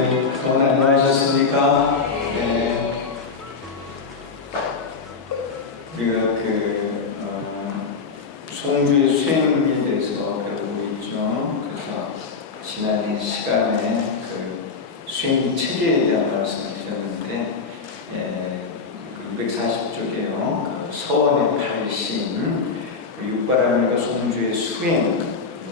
오늘 안녕하셨습니까? 우리가 송주의 수행에 대해서 배우고 있죠. 그래서 지난 시간에 수행 체계에 대한 말씀을 드렸는데 240쪽에요. 서원의 발심, 육바라밀과 송주의 수행,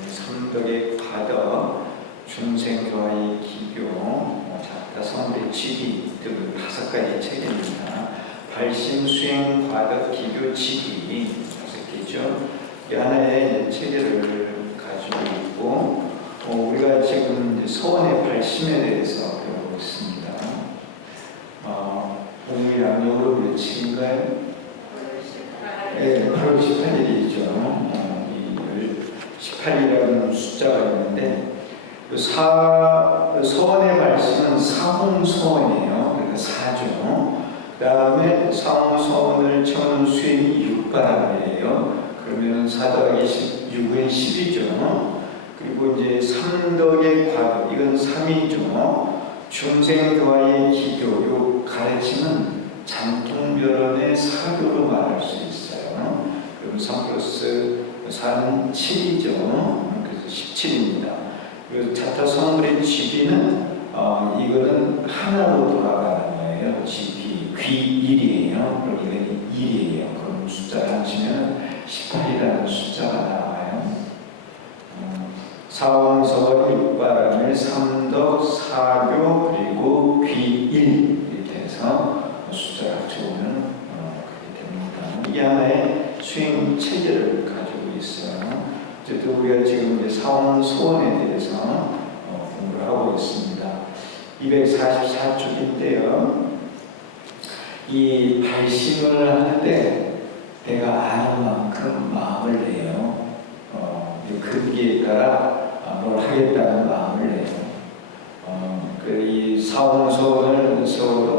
삼덕의 과덕, 중생교화의 기교, 작다 성불의 지기 등 5가지 체계입니다. 발심, 수행, 과덕, 기교, 지기 5개죠. 이 하나의 체계를 가지고 있고 우리가 지금 서원의 발심에 대해서 배우고 있습니다. 오늘 양력으로 며칠인가요? 8월 18일이죠. 18이라는 숫자가 있는데 서원의 말씀은 사홍서원이에요. 그러니까 사죠. 그 다음에 사홍서원을 채우는 수행이 육바람이에요. 그러면 4 더하기 6은 10이죠. 그리고 이제 삼덕의 과도, 이건 3이죠. 중생교화의 기교, 요 가르침은 장통별언의 사교로 말할 수 있어요. 그럼 3 플러스 4는 7이죠. 그래서 17입니다. 그리고 자타 성불의 지비는 이거는 하나로 돌아가는 거예요. 지비, 귀1이에요. 그럼 이건 1이에요. 그럼 숫자를 합치면 18이라는 숫자가 나와요. 사홍서원, 육바라밀, 삼덕, 사교, 그리고 귀1 이렇게 해서 숫자를 합쳐보면 그렇게 됩니다. 이게 하나의 수행 체계를 가지고 있어요. 어쨌든 우리가 지금 이제 사홍서원에 대해서 공부를 하고 있습니다. 244쪽인데요. 이 발심을 할 때 내가 아는 만큼 마음을 내요. 근기에 따라 뭘 하겠다는 마음을 내요. 이 사홍서원을 세워도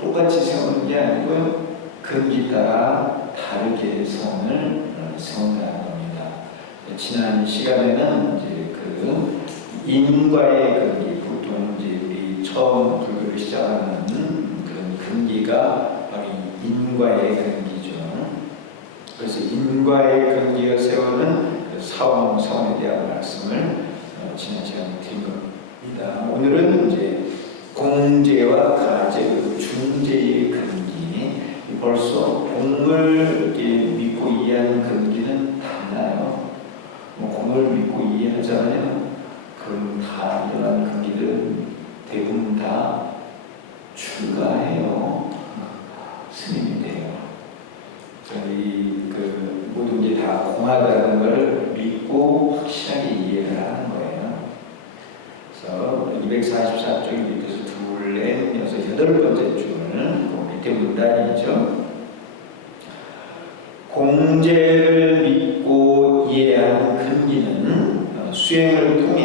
똑같이 세우는 게 아니고 근기 따라 다르게 서원을 세운다는 겁니다. 지난 시간에는 이제 인과의 근기, 보통 이제 우리 처음 불교를 시작하는 그런 근기가 바로 인과의 근기죠. 그래서 인과의 근기가 세우는 사홍서원에 대한 말씀을 지난 시간에 드린 겁니다. 오늘은 이제 공제와 가제, 중제의 근기, 벌써 공을 믿고 이해하는 근기는 달라요. 공을 믿고 이해하잖아요. 그럼 다 이러한 근기들은 대부분 다 출가해요. 스님이 돼요. 저희 모든 게 다 공하다는 걸 믿고 확실하게 이해를 하는 거예요. 그래서 244쪽에 밑에서 둘, 넷, 여섯, 8번째 줄은 밑에 문단이죠. 공제를 믿고 이해하는 근기는 수행을 통해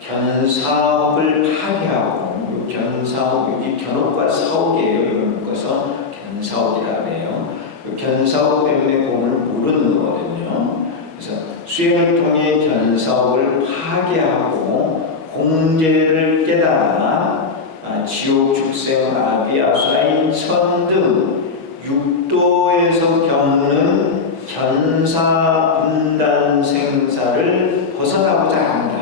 견사업을 파괴하고, 견사업, 여기 견업과 사옥이에요. 이걸 묶어서 견사업이라고 해요. 견사업 때문에 공을 모르는 거거든요. 그래서 수행을 통해 견사업을 파괴하고 공제를 깨달아 지옥, 축생, 아비, 아수라인, 천 등 육도에서 겪는 견사 분단 생사를 벗어나고자 합니다.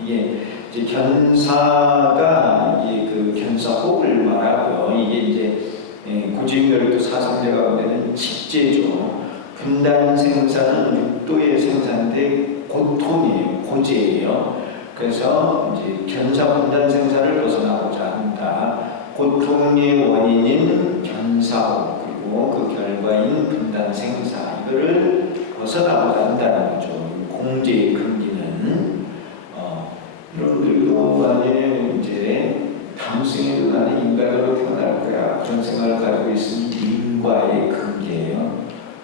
이게 이제 견사가 이게 견사호흡을 말하고요. 이게 이제 고지인별도 사상제 가운데는 직제죠. 분단 생사는 육도의 생사인데 고통이에요. 고제예요. 그래서 이제 견사 분단 생사를 벗어나고자 한다. 고통의 원인인 견사호흡, 그리고 그 결과인 분단 생사, 이거를 벗어나고자 한다는 거죠. 공제의 근기는 여러분들도 만약에 이제 다음 생에도 나는 인간으로 태어날 거야, 그런 생각을 가지고 있으면 인과의 근기예요.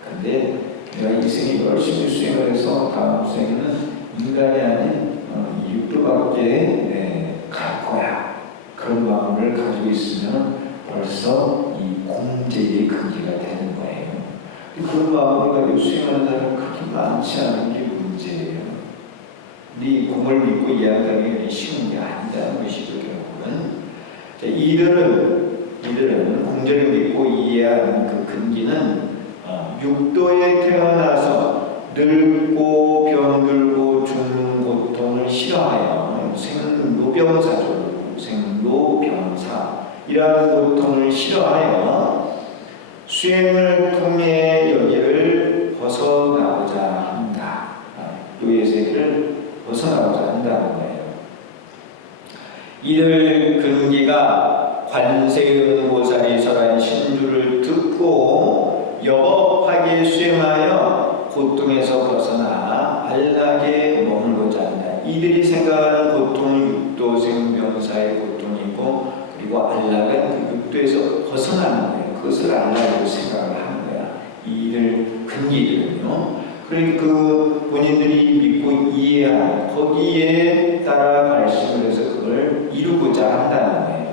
근데 내가 이 생에 열심히 수행을 해서 다음 생에는 인간이 아닌 육도밖에 갈 거야, 그런 마음을 가지고 있으면 벌써 이 공제의 근기가 되는 거예요. 그런 마음을 가지고 수행하는 사람은 그렇게 많지 않은 게 문제예요. 네 공을 믿고 이해한다는 게 쉬운 게 아니다는 것이죠. 결국은 자, 이들은 공제를 믿고 이해한 그 근기는 육도에 태어나서 늙고 병들고 죽는 고통을 싫어하여 생로병사 이러한 고통을 싫어하여 수행을 통해 여기를 벗어나고자 한다. 육도의 세계를 벗어나고자 한다는 거예요. 이들 근기가 관세음보살이 설한 신주를 듣고 여법하게 수행하여 고통에서 벗어나 안락에 머물고자 한다. 이들이 생각하는 고통은 육도 생명사의 고통이고, 그리고 안락은 그 육도에서 벗어나는 거예요. 그것을 안락으로 생각을 하는 거야. 이들 근기들은요. 그러니까 그 본인들이 믿고 이해한 거기에 따라 발심을 해서 그걸 이루고자 한다는 거예요.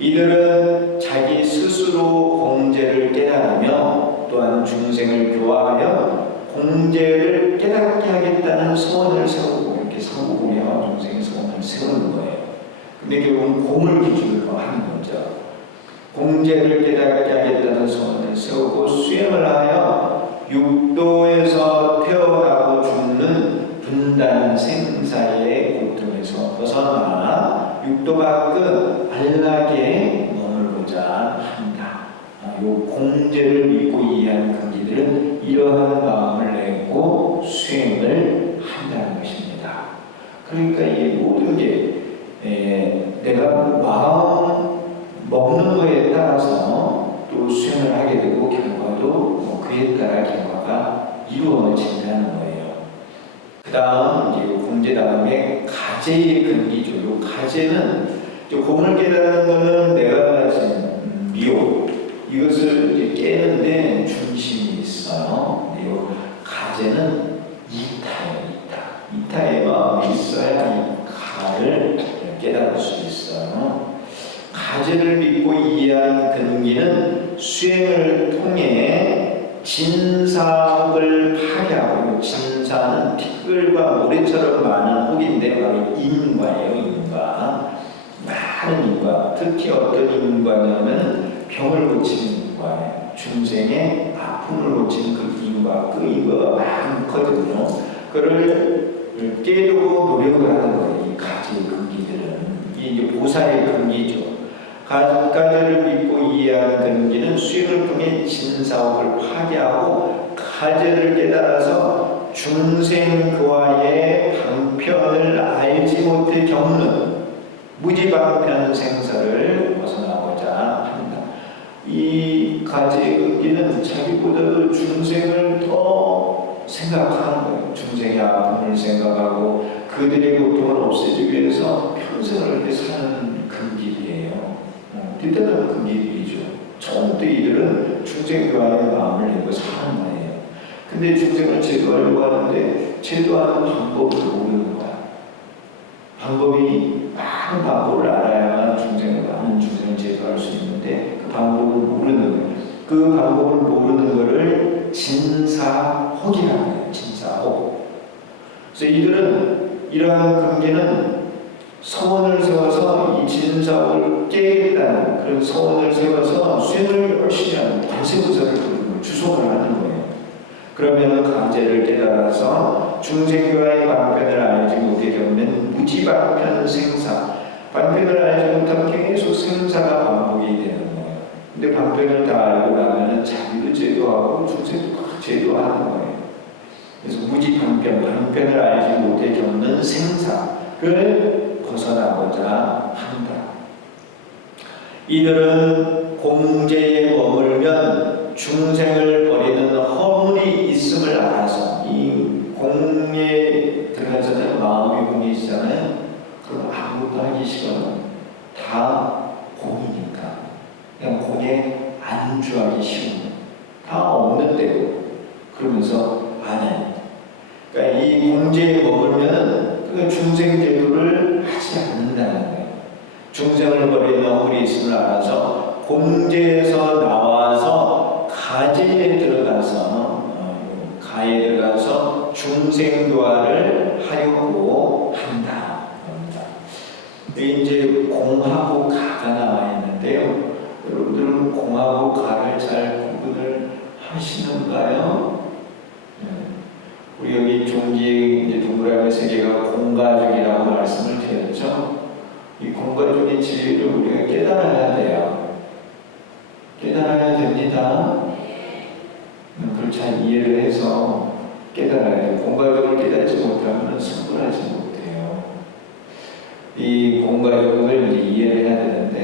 이들은 자기 스스로 공제를 깨달으며 또한 중생을 교화하여 공제를 깨닫게 하겠다는 소원을 세우고, 이렇게 성공해와 중생의 소원을 세우는 거예요. 근데 결국은 공을 기준으로 하는 거죠. 공제를 깨닫게 하겠다는 소원을 세우고 수행을 하여 육도에서 태어나고 죽는 분단 생사의 고통에서 벗어나 육도 밖의 안락에 머물고자 한다. 이 공제를 믿고 이해한 근기들은 이러한 마음을 내고 수행을 한다는 것입니다. 그러니까 이 모든 게 내가 마음 먹는 거에 따라서 또 수행을 하게 되고 결과도 그에 따라 결과가 이루어진다는 거예요. 그 다음 이제 공제 다음에 가제의 근기죠. 이 가제는 공을 깨닫는 거는 내가 가진 미혹, 이것을 이제 깨는데 중심이 있어요. 이 가제는 이타의 마음이 있어야 이 가를 깨달을 수 있어요. 가제를 믿고 이해한 근기는 수행을 통해 진사혹을 파괴하고, 진사는 티끌과 모래처럼 많은 혹인데 바로 인과예요. 인과, 많은 인과. 특히 어떤 인과냐면 병을 고치는 인과예요. 중생의 아픔을 고치는 그 인과, 그 인과가 많거든요. 그를 깨려고 노력을 하는 거예요. 이 가지의 근기들은. 이게 보살의 근기죠. 가제를 믿고 이해하는 근기는 수행을 통해 진사옥을 파괴하고 가제를 깨달아서 중생교화의 방편을 알지 못해 겪는 무지방편 생사를 벗어나고자 한다. 이 가제의 근기는 자기보다도 중생을 더 생각하는 거예요. 중생의 아픔을 생각하고 그들의 고통을 없애주기 위해서 평생을 이렇게 사는 근기들이에요. 대단한 근기들이죠. 처음부터 이들은 중생교화의 마음을 내고 사는 거예요. 근데 중생을 제도하려고 하는데 제도하는 방법을 모르는 거야. 방법이 많은 방법을 알아야만 많은 중생을 제도할 수 있는데 그 방법을 모르는 거예요. 그 방법을 모르는 거를 진사혹이라고 해요. 진사혹. 그래서 이들은 이러한 근기는 소원을 세워서 이 진사옥을 깨겠다는 그런 소원을 세워서 수행을 열심히 하는 관세음보살을 부르고 주송을 하는 거예요. 그러면 가제를 깨달아서 중생교화의 방편을 알지 못해 겪는 무지방편 생사, 방편을 알지 못하면 계속 생사가 반복이 되는 거예요. 근데 방편을 다 알고 나면 자기도 제도하고 중생도 제도하는 거예요. 그래서 무지방편, 방편을 알지 못해 겪는 생사를 벗어나고자 한다. 이들은 공제에 머물면 중생을 버리는 허물이 있음을 알아서, 이 공에 들어가서는 마음이 공이시잖아요. 그럼 아무것도 하기 싫어요. 다 공이니까 그냥 공에 안주하기 쉬운, 다 없는 대로 그러면서 안 해. 그러니까 이 공제에 머물면 중생 제도를 하지 않는다는 거예요. 중생을 버리는 허물이 있음을 알아서 공제에서 나와서 가제에 들어가서 중생교화를 하려고 한다. 여기 이제 공하고 가가 나와 있는데요. 여러분들은 공하고 가를 잘 구분을 하시는가요? 우리 여기 종기 이제 동그라미 세 개가 공가족이라고 말씀을 드렸죠. 이 공가족의 진리를 우리가 깨달아야 돼요. 깨달아야 됩니다. 그걸 잘 이해를 해서 깨달아야 돼요. 공가족을 깨닫지 못하면 승부하지 못해요. 이 공가족을 이제 이해를 해야 되는데,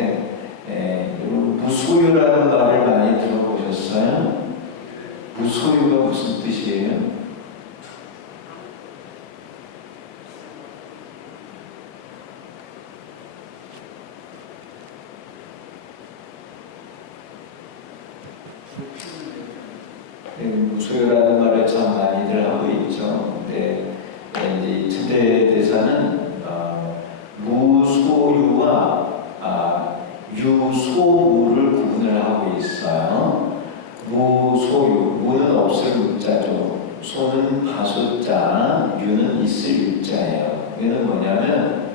무소유라는 말을 많이 들어보셨어요? 무소유가 무슨 뜻이에요? 무소유라는 말을 참 많이들 하고 있죠. 근데 이제 현대 대사는 무소유와 유소무를 구분을 하고 있어요. 무소유, 무는 없을 무자죠. 소는 가소자, 유는 있을 유자예요. 이는 뭐냐면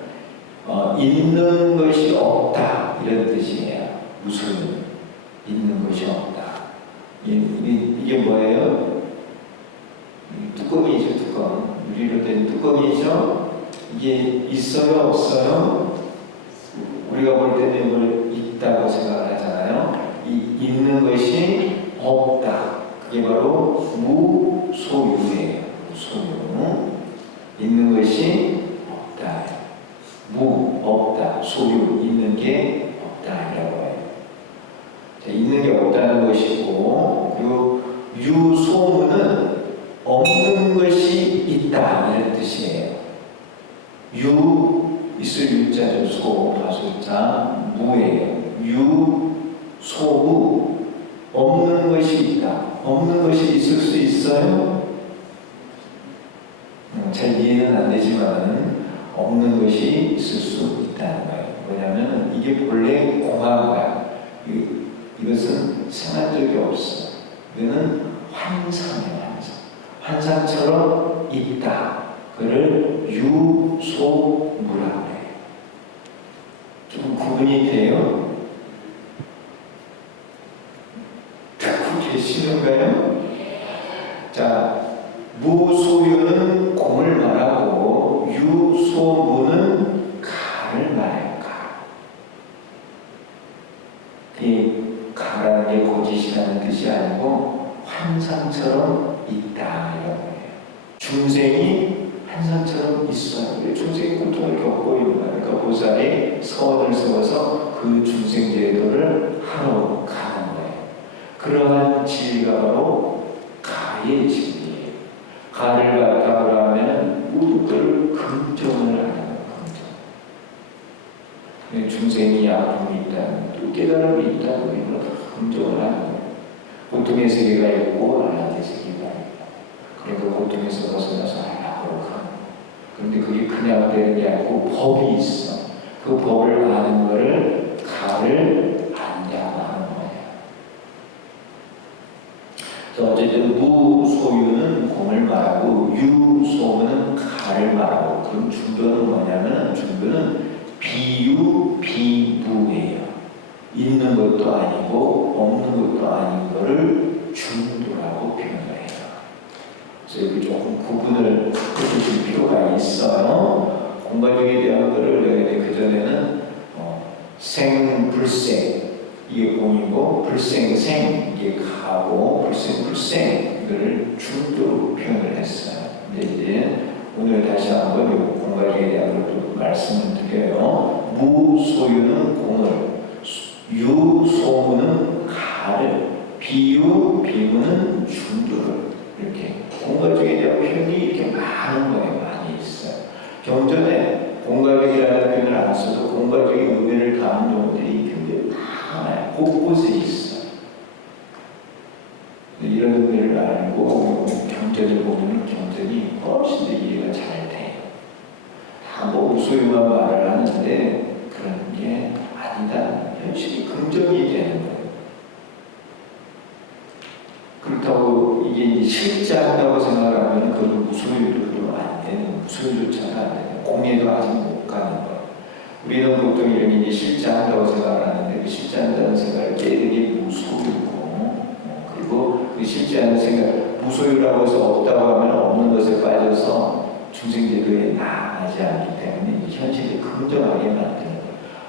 있는 것이 없다 이런 뜻이에요. 무소유, 있는 것이 없다. 이게 뭐예요? 뚜껑이죠, 뚜껑. 유리로 된 뚜껑이죠. 이게 있어요, 없어요? 우리가 볼 때는 이걸 있다고 생각을 하잖아요. 이 있는 것이 없다. 그게 바로 무소유예요. 무소유. 있는 것이 없다. 무, 없다. 소유, 있는 게 없다. 이라고 해요. 자, 있는 게 없다는 것이고, 그리고 유소무는 없는 것이 있다. 이런 뜻이에요. 유, 있을 유자죠. 소, 가소자, 무예요. 유, 소무, 없는 것이 있다. 없는 것이 있을 수 있어요? 잘 이해는 안 되지만 없는 것이 있을 수 있다는 거예요. 왜냐하면 이게 본래 공한 거야. 이것은 생한 적이 없어. 이거는 환상이에요. 환상처럼 있다. 그를 유소무라고 해요. 좀 구분이 돼요? 듣고 계시는가요? 자, 무소유는 공을 말하고 유소무는 가를 말해요. 가. 이 가라는 게 거짓이라는 뜻이 아니고 환상처럼 있다 이런 거예요. 중생이 환상처럼 있어요. 중생이 고통을 겪고 있는 거예요. 그러니까 보살이 서원을 세워서 그 중생 제도를 하러 가는 거예요. 그러한 진리가 바로 가의 진리예요. 가를 갖다고 하면 모든 걸 긍정을 하는 거예요. 긍정. 중생이 아픔이 있다는 또 깨달음이 있다는 걸 긍정을 하는 거예요. 고통의 세계가 있고 안락의 세계가 있고, 그러니까 고통에서 벗어나서 안락으로 가는 거예요. 그런데 그게 그냥 되는 게 아니고 법이 있어. 그 법을 아는 거를 가를 안다고 하는 거예요. 어쨌든 무소유는 공을 말하고 유소무는 가를 말하고, 그럼 중도는 뭐냐면 중도는 비유 비무예요. 있는 것도 아니고 없는 것도 아닌 것을 중도라고 표현해요. 그래서 여기 조금 구분을 해주실 필요가 있어요. 공간적에 대한 것을 외워야 돼. 그전에는 생, 불생 이게 공이고, 불생, 생 이게 가고, 불생, 불생 이거를 중도로 표현을 했어요. 근데 이제 오늘 다시 한번 이 공간적에 대한 것도 말씀을 드려요. 무소유는 공을, 유소무는 가를, 비유, 비무는 중도를, 이렇게 공간적에 대한 표현이 이렇게 많은 거예요. 많이 있어요. 경전에 공간적이라는 표현을 안 써도 공간적인 의미를 담은 용어들이 굉장히 많아요. 곳곳에 있어요. 이런 의미를 알고 경전을 보면 경전이 훨씬 더 이해가 잘 돼요. 다 뭐 무소유만 말을 하는데 그런 게 아니다. 현실이 긍정이 되는 거예요. 그렇다고 이게 이제 실제 한다고 생각하면 그건 무소유도 안 되는, 무소유조차가 안 되는, 공예도 아직 못 가는 거예요. 우리는 보통 이런 일이 실제한다고 생각을 하는데 그 실제한다는 생각을 깨는 무소유고, 그리고 그 실제하는 생각, 무소유라고 해서 없다고 하면 없는 것에 빠져서 중생제도에 나아가지 않기 때문에 이 현실이 긍정하게 만드는 것,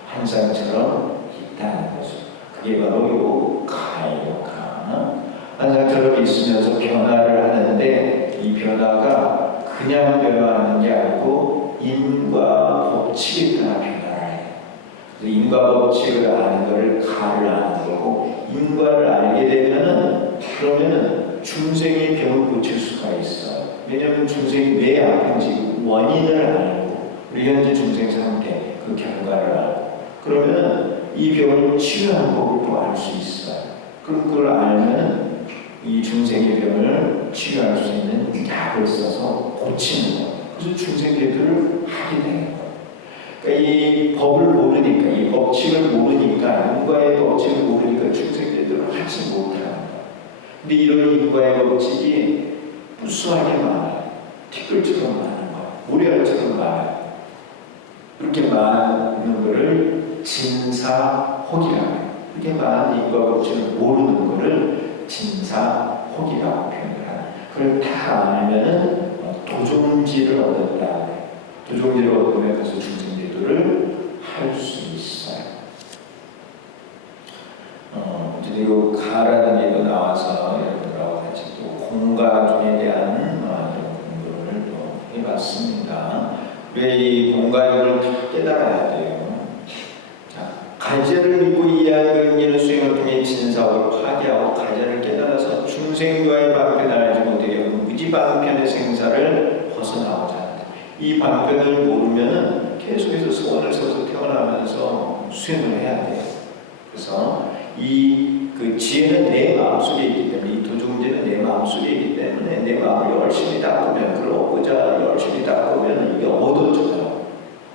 환상처럼 있다는 거죠. 그게 바로 요 가예요. 가. 환상처럼 있으면서 변화를 하는데 이 변화가 그냥 변화하는 게 아니고 인과 법칙에 따라 변화를 해요. 인과 법칙을 아는 것을 가를 아는 거고, 인과를 알게 되면은 그러면은 중생의 병을 고칠 수가 있어요. 왜냐하면 중생이 왜 아픈지 원인을 알고 우리 현재 중생 상태 그 결과를 알고 그러면 이 병을 치유하는 법을 또 알 수 있어요. 그럼 그걸 알면 이 중생의 병을 치유할 수 있는 약을 써서 고치는 거예요. 그래서 중생제도를 하게 되는 거예요. 그러니까 이 법을 모르니까, 이 법칙을 모르니까, 인과의 법칙을 모르니까 중생제도를 하지 못하는 거예요. 근데 이런 인과의 법칙이 무수하게 많아요. 티끌처럼 많은 거예요. 모래알처럼 많아요. 이렇게 많은 것을 진사혹이라고 해요. 이렇게 많은 인과 법칙을 모르는 것을 진사혹이라고 표현해요. 그걸 다 알면은 도종지를 얻었다. 도종지를 얻으면 그래서 중생제도를 할 수 있어요. 그리고 가라는 얘기가 나와서 여러분들하고 같이 또 공가중에 대한 공부를 또 해봤습니다. 왜 이 공가중을 다 깨달아야 돼요? 가제를 믿고 이해하는 이는 수행을 통해 진사를 파괴하고 가제를 깨달아서 중생과의 방편을 알지 못하게 하고 무지방편의 생사를 벗어나고자 한다. 이 방편을 모르면은 계속해서 소원을 써서 태어나면서 수행을 해야 돼요. 그래서 그 지혜는 내 마음속에 있기 때문에, 이 도종지는 내 마음속에 있기 때문에 내 마음을 열심히 닦으면, 그걸 얻고자 열심히 닦으면 이게 얻어져요.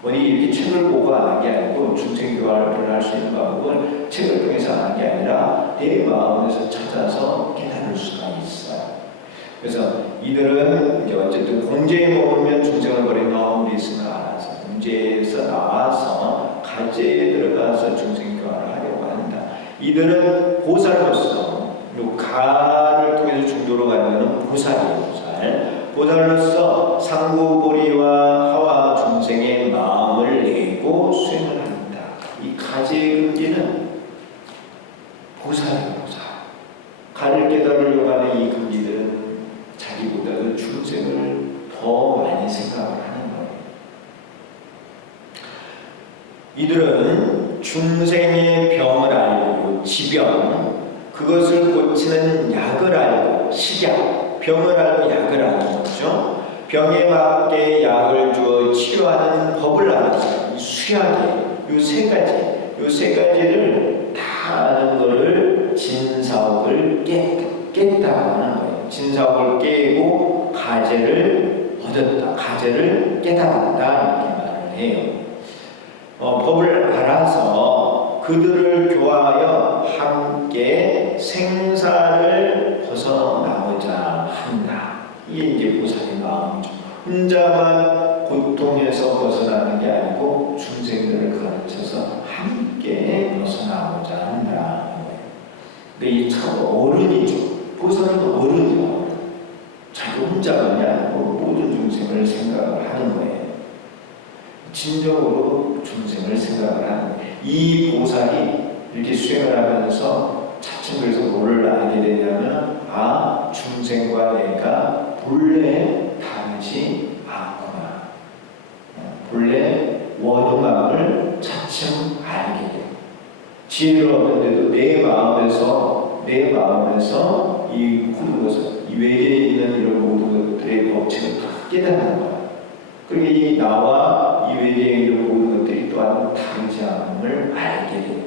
어디 이렇게 책을 보고 하는 게 아니고 중생교화를 할 수 있는 방법은 책을 통해서 하는 게 아니라 내 마음에서 찾아서 깨달을 수가 있어요. 그래서 이들은 이제 어쨌든 공제에 머물면 중생을 버린 마음이 있으나 알아서 공제에서 나와서 가제에 들어가서 중생교화를 하려고 한다. 이들은 보살로서, 가를 통해서 중도로 가는 것은 보살이에요. 보살로서 상구보리와 하와 중생의 마음을 내고 수행을 합니다. 이 가제의 근기는 보살이에요. 보살. 가를 깨달으려고 하는 이 근기들은 자기보다도 중생을 더 많이 생각을 하는 거예요. 이들은 중생의 병을 알고 지병, 그것을 고치는 약을 알고 식약, 병을 알고 약을 아는 거죠. 병에 맞게 약을 주어 치료하는 법을 알았어요. 수약이 요 세 가지를 다 아는 것을 진사옥을 깼다고 하는 거예요. 진사옥을 깨고 가제를 얻었다, 가제를 깨달았다 이렇게 말을 해요. 법을 알아서 그들을 교화하여 함께 생사를 벗어나고자 한다. 이게 이제 보살의 마음이죠. 혼자만 고통에서 벗어나는 게 아니고 중생들을 가르쳐서 함께 벗어나고자 한다. 근데 이 참 어른이죠. 보살은 어른이요. 자기 혼자만이 아니고 모든 중생을 생각을 하는 거예요. 진정으로 중생을 생각을 하는 거예요. 이 보살이 이렇게 수행을 하면서 차츰 그래서 뭐를 알게 되냐면, 중생과 내가 본래 다르지 않구나. 본래 원음함을 차츰 알게 돼요. 지혜를 얻는데도 내 마음에서 이 모든 것을, 이 외계에 있는 이런 모든 것들의 법칙을 다 깨닫는 거야. 그리고 이 나와 이 외계에 있는 모든 것들이 또한 다르지 않음을 알게 돼요.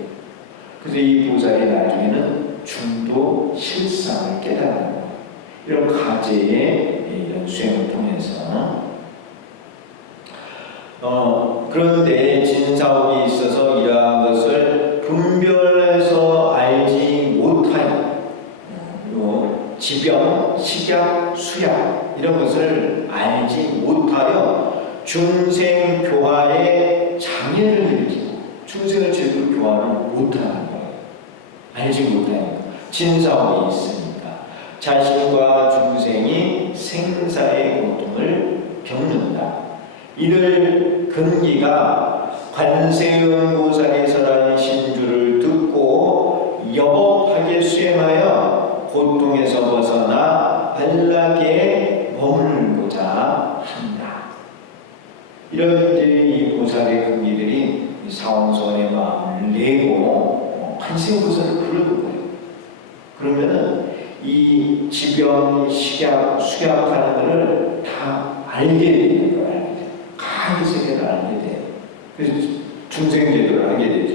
그래서 이 보살이 나중에는 중도 실상을 깨닫는 거예요. 이런 가제의 이런 수행을 통해서. 그런데 진사옥이 있어서 이러한 것을 분별해서 알지 못하여 지병, 식약, 수약 이런 것을 알지 못하여 중생 교화에 장애를 일으키고 중생을 제대로 교화를 못하는 거예요. 알지 못하니까. 진사원이 있으니까. 자신과 중생이 생사의 고통을 겪는다. 이를 근기가 관세음보살이 설한 신주를 듣고 여법하게 수행하여 고통에서 벗어나 안락에 머물고자 한다. 이런 이제 이 보살의 근기들이 사원소원의 마음을 내고 관세음보살을 부르는 거예요. 그러면은 이 지병, 식약, 수약하는 것을 다 알게 되는 거예요. 강의 세계를 알게 돼요. 그래서 중생제도를 하게 되죠.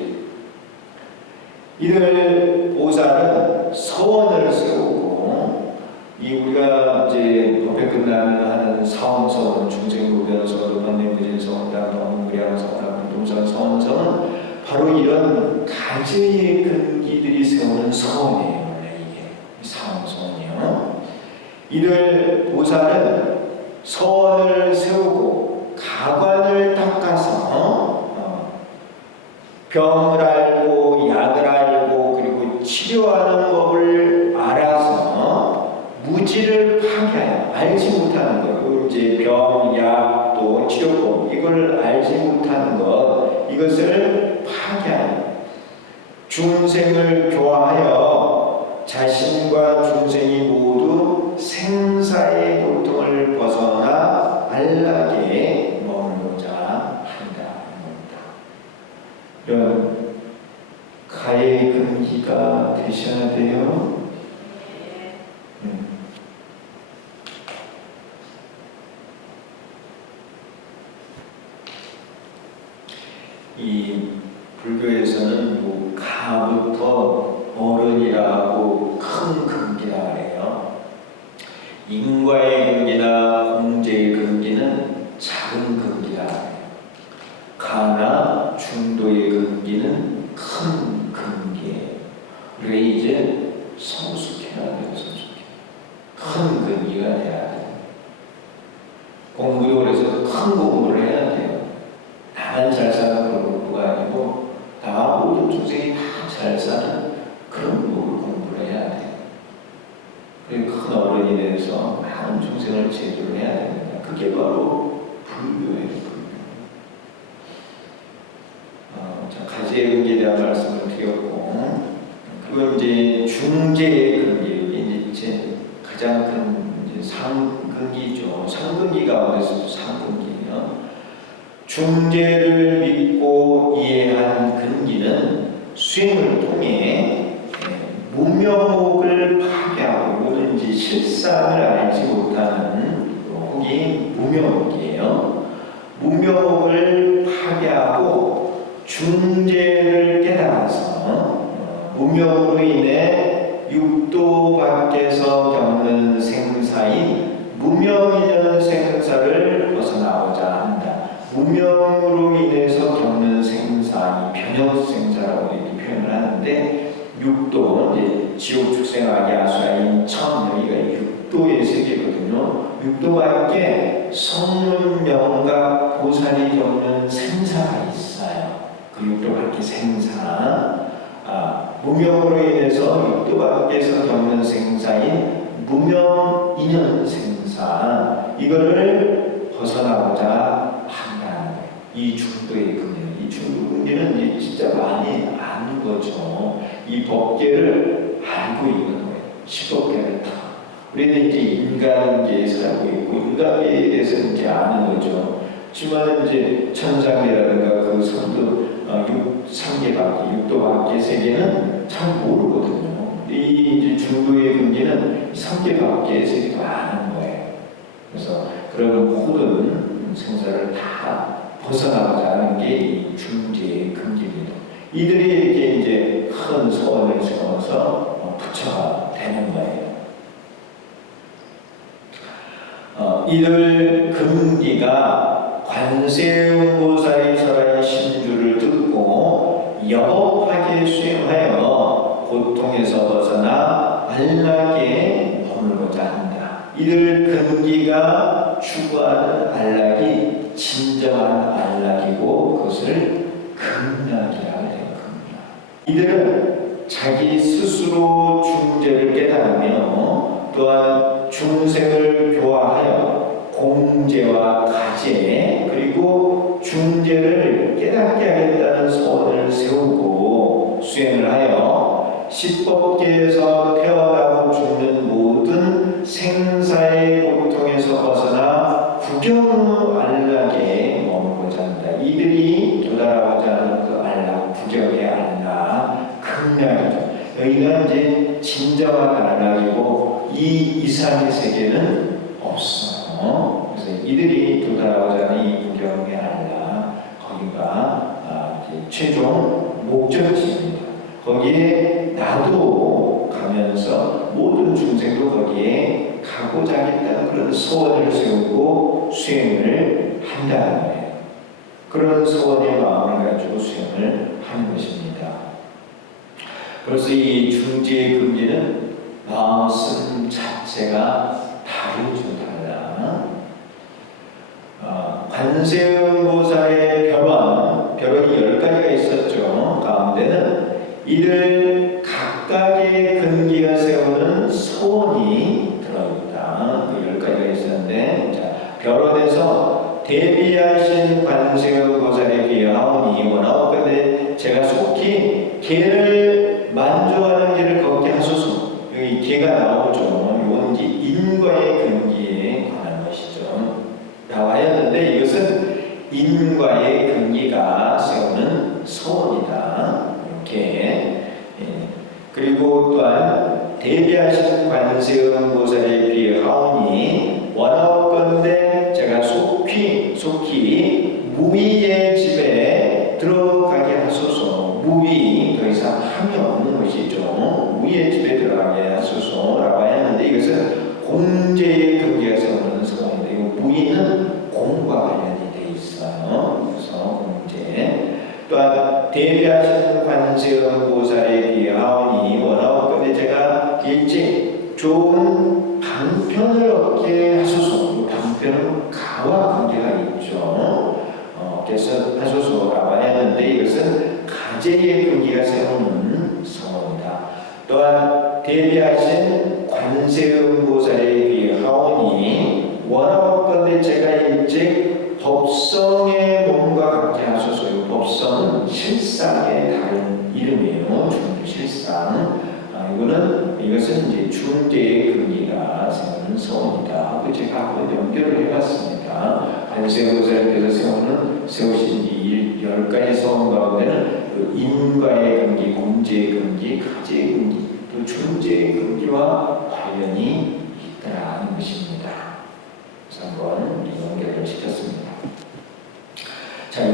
이를 보살은 서원을 세우고, 이 우리가 이제 법회 끝나면 하는 사원서원, 중생고변서원, 번뇌무진서원, 동무량서원, 동산서원서원, 바로 이런 가지의 근기들이 세우는 서원이에요. 원래 이게 사원서원이요. 이를 보살은 서원을 세우고 가관을 닦아서 병을 알고 약을 알고 그리고 치료하는 법을 알아서 무지를 파괴하여 알지 못하는 것, 이제 병, 약, 또 치료법 이걸 알지 못하는 것, 이것을 파괴하여 중생을 교화하여 자신과 중생이 모두 생사의 고통을 벗어나 안락에 머물고자 한다. 이런 가의 근기가 되셔야 돼요. 이 불교에서는 뭐 가부터 어른이라고 큰 근기라 그래요. 인과의 근기나 공제의 근기는 작은 근기라 해요. 가나 중도의 근기는 큰 근기예요. 우리가 이제 성숙해야 돼요. 큰 근기가 돼야 돼요. 공부도 그래서 큰 공부를 해야 돼요. 나만 잘 사는 그런 공부가 아니고 다 모든 중생이 다 잘 사는 그런 공부를 해야 돼요. 큰 어른이 돼서 많은 중생을 제도를 해야 됩니다. 그게 바로 불교예요. 가지의 근기에 대한 말씀을 드렸고, 그리고 이제 중제의 근기, 이제 가장 큰 상근기죠. 상근기 가운데서도 상근기예요. 중제를 믿고 이해한 근기는 수행을 통해 무명옥을 파괴하고, 뭐든지 실상을 알지 못하는 혹이 무명옥이에요. 무명옥을 파괴하고 중제를 깨달아서 무명으로 인해 육도 밖에서 겪는 생사인 무명이라는 생사를 벗어나고자 한다. 무명으로 인해서 겪는 생사, 변혁생사라고 이렇게 표현을 하는데, 육도, 이제 지옥, 축생, 악의, 아수라, 인천, 여기가 육도의 세계거든요. 육도밖에 성문, 명각, 보살이 겪는 생사가 있어요. 그 육도 밖에 생사, 무명으로 인해서 육도 밖에서 겪는 생사인 무명, 인연 생사, 이거를 벗어나고자 한다는 거예요. 이 중도의 근기는, 이 중도 근기는 진짜 많이 아는 거죠. 이 법계를 알고 있는 거예요. 십법계를 다. 우리는 이제 인간계에 살고 있고, 인간계에 대해서 이제 아는 거죠. 하지만 이제 천상계라든가 그 선도, 상계밖에, 육도밖에 세계는 잘 모르거든요. 이 이제 중도의 근기는 상계밖에 세계도 아는 거예요. 그래서 그런 모든 생사를 다 벗어나고자 하는 게 이 중제의 근기입니다. 이들이 이렇게 이제 큰 소원을 세워서 부처가 되는 거예요. 이들 근기가 관세음보살이 설한 신주를 듣고 여법하게 수행하여 고통에서 벗어나 안락에 머물고자 한다. 이들 근기가 추구하는 안락이 진정한 안락이고 그것을 극락이라고 해요. 극락. 이들은 자기 스스로 중재를 깨달으며 또한 중생을 교화하여 공제와 가제 그리고 중재를 깨닫게 하겠다는 소원을 세우고 수행을 하여 십법계에서 태어나고 죽는 모든 생사의 고통에서 벗어나 구경 안락에 머물고자 한다. 이들이 도달하고자 하는 그 안락, 구경의 안락, 극락이죠. 여기가 이제 진정한 안락이고 이 이상의 세계는 없어요. 그래서 이들이 도달하고자 하는 이 구경의 안락, 거기가 최종 목적지입니다. 거기에 나도 가면서 모든 중생도 거기에 가고자 하겠다는 그런 소원을 세우고 수행을 한다는 거예요. 그런 소원의 마음을 가지고 수행을 하는 것입니다. 그래서 이 중지의 금기는 마음 자체가 다르죠. 달라. 관세음보살의 별원이 10가지가 있었죠. 가운데는 이들 각각의 근기가 세우는 소원이 들어있다. 그 10가지가 있었는데, 자, 별원에서 대비하신 관세음보살에 비하오니 원하옵건대 제가 속히 개를 만족하는 길을 걷게 하소서. 여기 개가 나오죠. 이건 이제 인과의 근기에 관한 것이죠. 나와야하는데 이것은 인과의 근기가 세우는 소원이다. 이렇게. 그리고 또한 대비하신 관세음보살에 비하오니 원하옵건대 제가 속히 무위의 집에 들어가게 하소서. 무위 더 이상 함이 없는 것이죠. 무위의 집에 들어가게 하소서라고 했는데 이것은 공제의 근기가 세우는 소원인데 이 무위는 공과 관련이 돼 있어요. 그래서 공제. 또한 대비하신 관세음보살에 비하오니 원하옵건대 제가 일찍 좋은 방편을 얻게 하소서. 방편은 가와 관계가 있죠. 그래서 하소서라고 했는데 이것은 가제의 근기가 세우는 소원이다. 또한 대비하신 관세음보살에 비하오니 원하옵건대 제가 일찍 법성의 몸과 같게 하소서. 이 법성은 실상의 다른 이름이에요. 중실상. 이것은 이제 중대의 근기가 세우는 소원이다. 제가 한번 연결을 해봤습니다. 관세음보살께서 세우신 이 10가지 소원 가운데는 그 인과의 근기, 공제의 근기, 가제의 근기, 또 중제의 근기와 관련이 있다는 것입니다. 그래서 한번 연결을 시켰습니다. 자,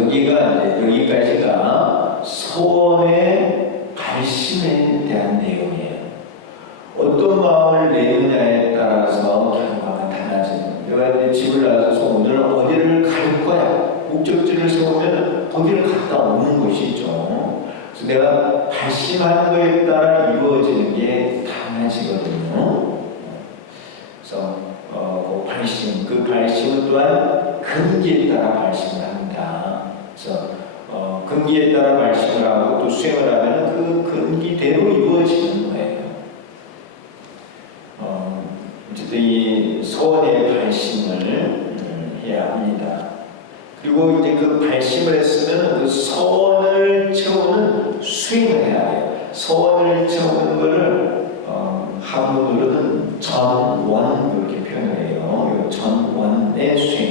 여기까지가 소원의 발심에 대한 내용이에요. 어떤 마음을 내느냐에 따라서 결과가 달라집니다. 내가 집을 나서서 오늘 어디를 갈 거야. 목적지를 세우면 거기를 갔다 오는 것이죠. 그래서 내가 발심하는 거에 따라 이루어지는 게 달라지거든요. 그래서 그 발심은 또한 근기에 따라 발심을 합니다. 그래서 근기에 따라 발심을 하고 또 수행을 하면 그 근기대로 이루어지는 거예요. 어쨌든 이 소원의 발심을 해야 합니다. 그리고 이제 그 발심을 했으면 그 소원을 채우는 수행을 해야 돼요. 소원을 채우는 것을 한문으로는 전원 이렇게 표현을 해요. 전원의 수행,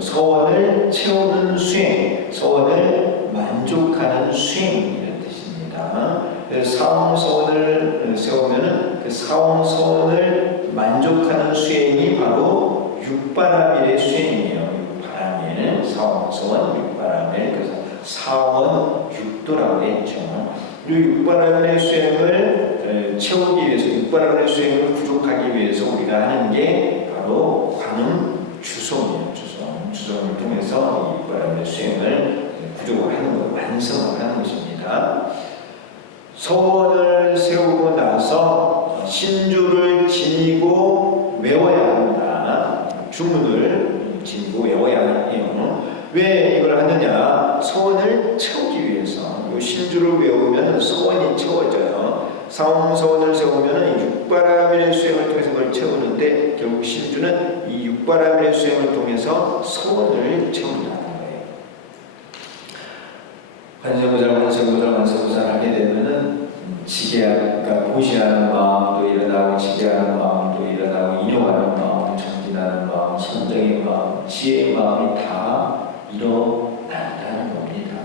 소원을 채우는 수행, 소원을 만족하는 수행 이런 뜻입니다. 사원소원을 세우면은 그 사원소원을 만족하는 수행이 바로 육바라밀의 수행이에요. 육바라밀, 사원소원, 육바라밀. 그래서 사원 육도라고 했죠. 이 육바라밀의 수행을 채우기 위해서, 육바라밀의 수행을 부족하기 위해서 우리가 하는 게 바로 관음 주송이에요. 주송을 통해서 육바라밀의 수행을 부족을 하는 것, 완성을 하는 것입니다. 소원을 세우고 나서 신주를 지니고 외워야 한다. 주문을 지니고 외워야 해요. 왜 이걸 하느냐? 서원을 채우기 위해서. 이 신주를 외우면 서원이 채워져요. 사홍서원을 세우면 육바라밀의 수행을 통해서 그걸 채우는데 결국 신주는 이 육바라밀의 수행을 통해서 서원을 채운다는 거예요. 관세음보살 하게 되면은 그러니까 보시하는 마음도 일어나고 지게하는 마음도 일어나고 인용하는 마음, 정진하는 마음, 선정의 마음, 지혜의 마음이 다 일어난다는 겁니다.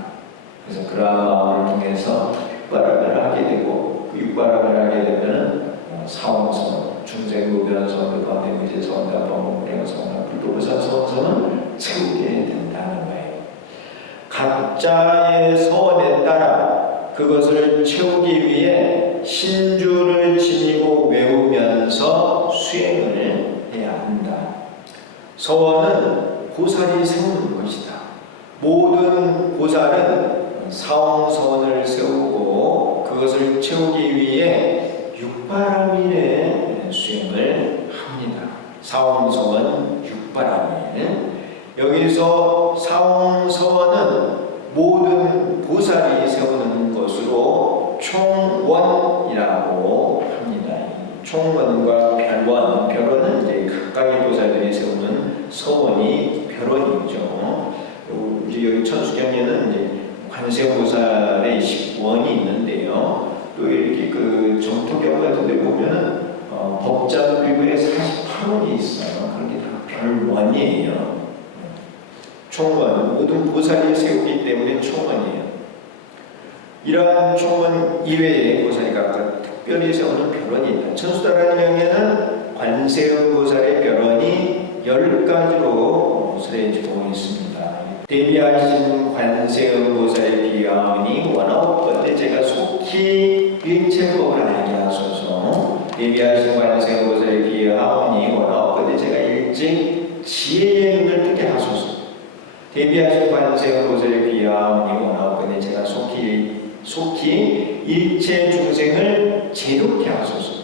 그래서 그러한 마음을 통해서 육바라밀을 하게 되고 그 육바라밀을 하게 되면은 사홍서원, 중생무변서원, 관대무제서원, 반법무량서원, 불도보살서원을 채우게 된다는 거예요. 각자의 서원에 따라 그것을 채우기 위해 신주를 지니고 외우면서 수행을 해야 한다. 서원은 보살이 세우는 것이다. 모든 보살은 사홍서원을 세우고 그것을 채우기 위해 육바라밀의 수행을 합니다. 사홍서원, 육바라밀. 여기서 사홍서원은 모든 보살이 세우는 것으로 총원이라고 합니다. 총원과 별원은 이제 각각의 보살들이 세우는 서원이 별원이죠. 이제 여기 천수경에는 이제 관세음보살의 10원이 있는데요. 또 이렇게 그 정토경 같은 데 보면은 법자비구에 48원이 있어요. 그런 게 다 별원이에요. 총원, 모든 보살이 세우기 때문에 총원이에요. 이러한 총원 이외에 보살이 각각 특별히 세우는 별원이 있다. 천수다라명에는 관세음보살의 별원이 10가지로 쓰여지고 있습니다. 대비하신 관세음보살의 비하오니 원하옵건대 제가 속히 일체법을 알게 하소서. 대비하신 관세음보살의 비하오니 원하옵건대 제가 일찍 지혜의 눈을 뜨게 하소서. 대비하신 관세음보살의 비하오니 원하옵건대 제가 속히 일체 중생을 제도케 하소서.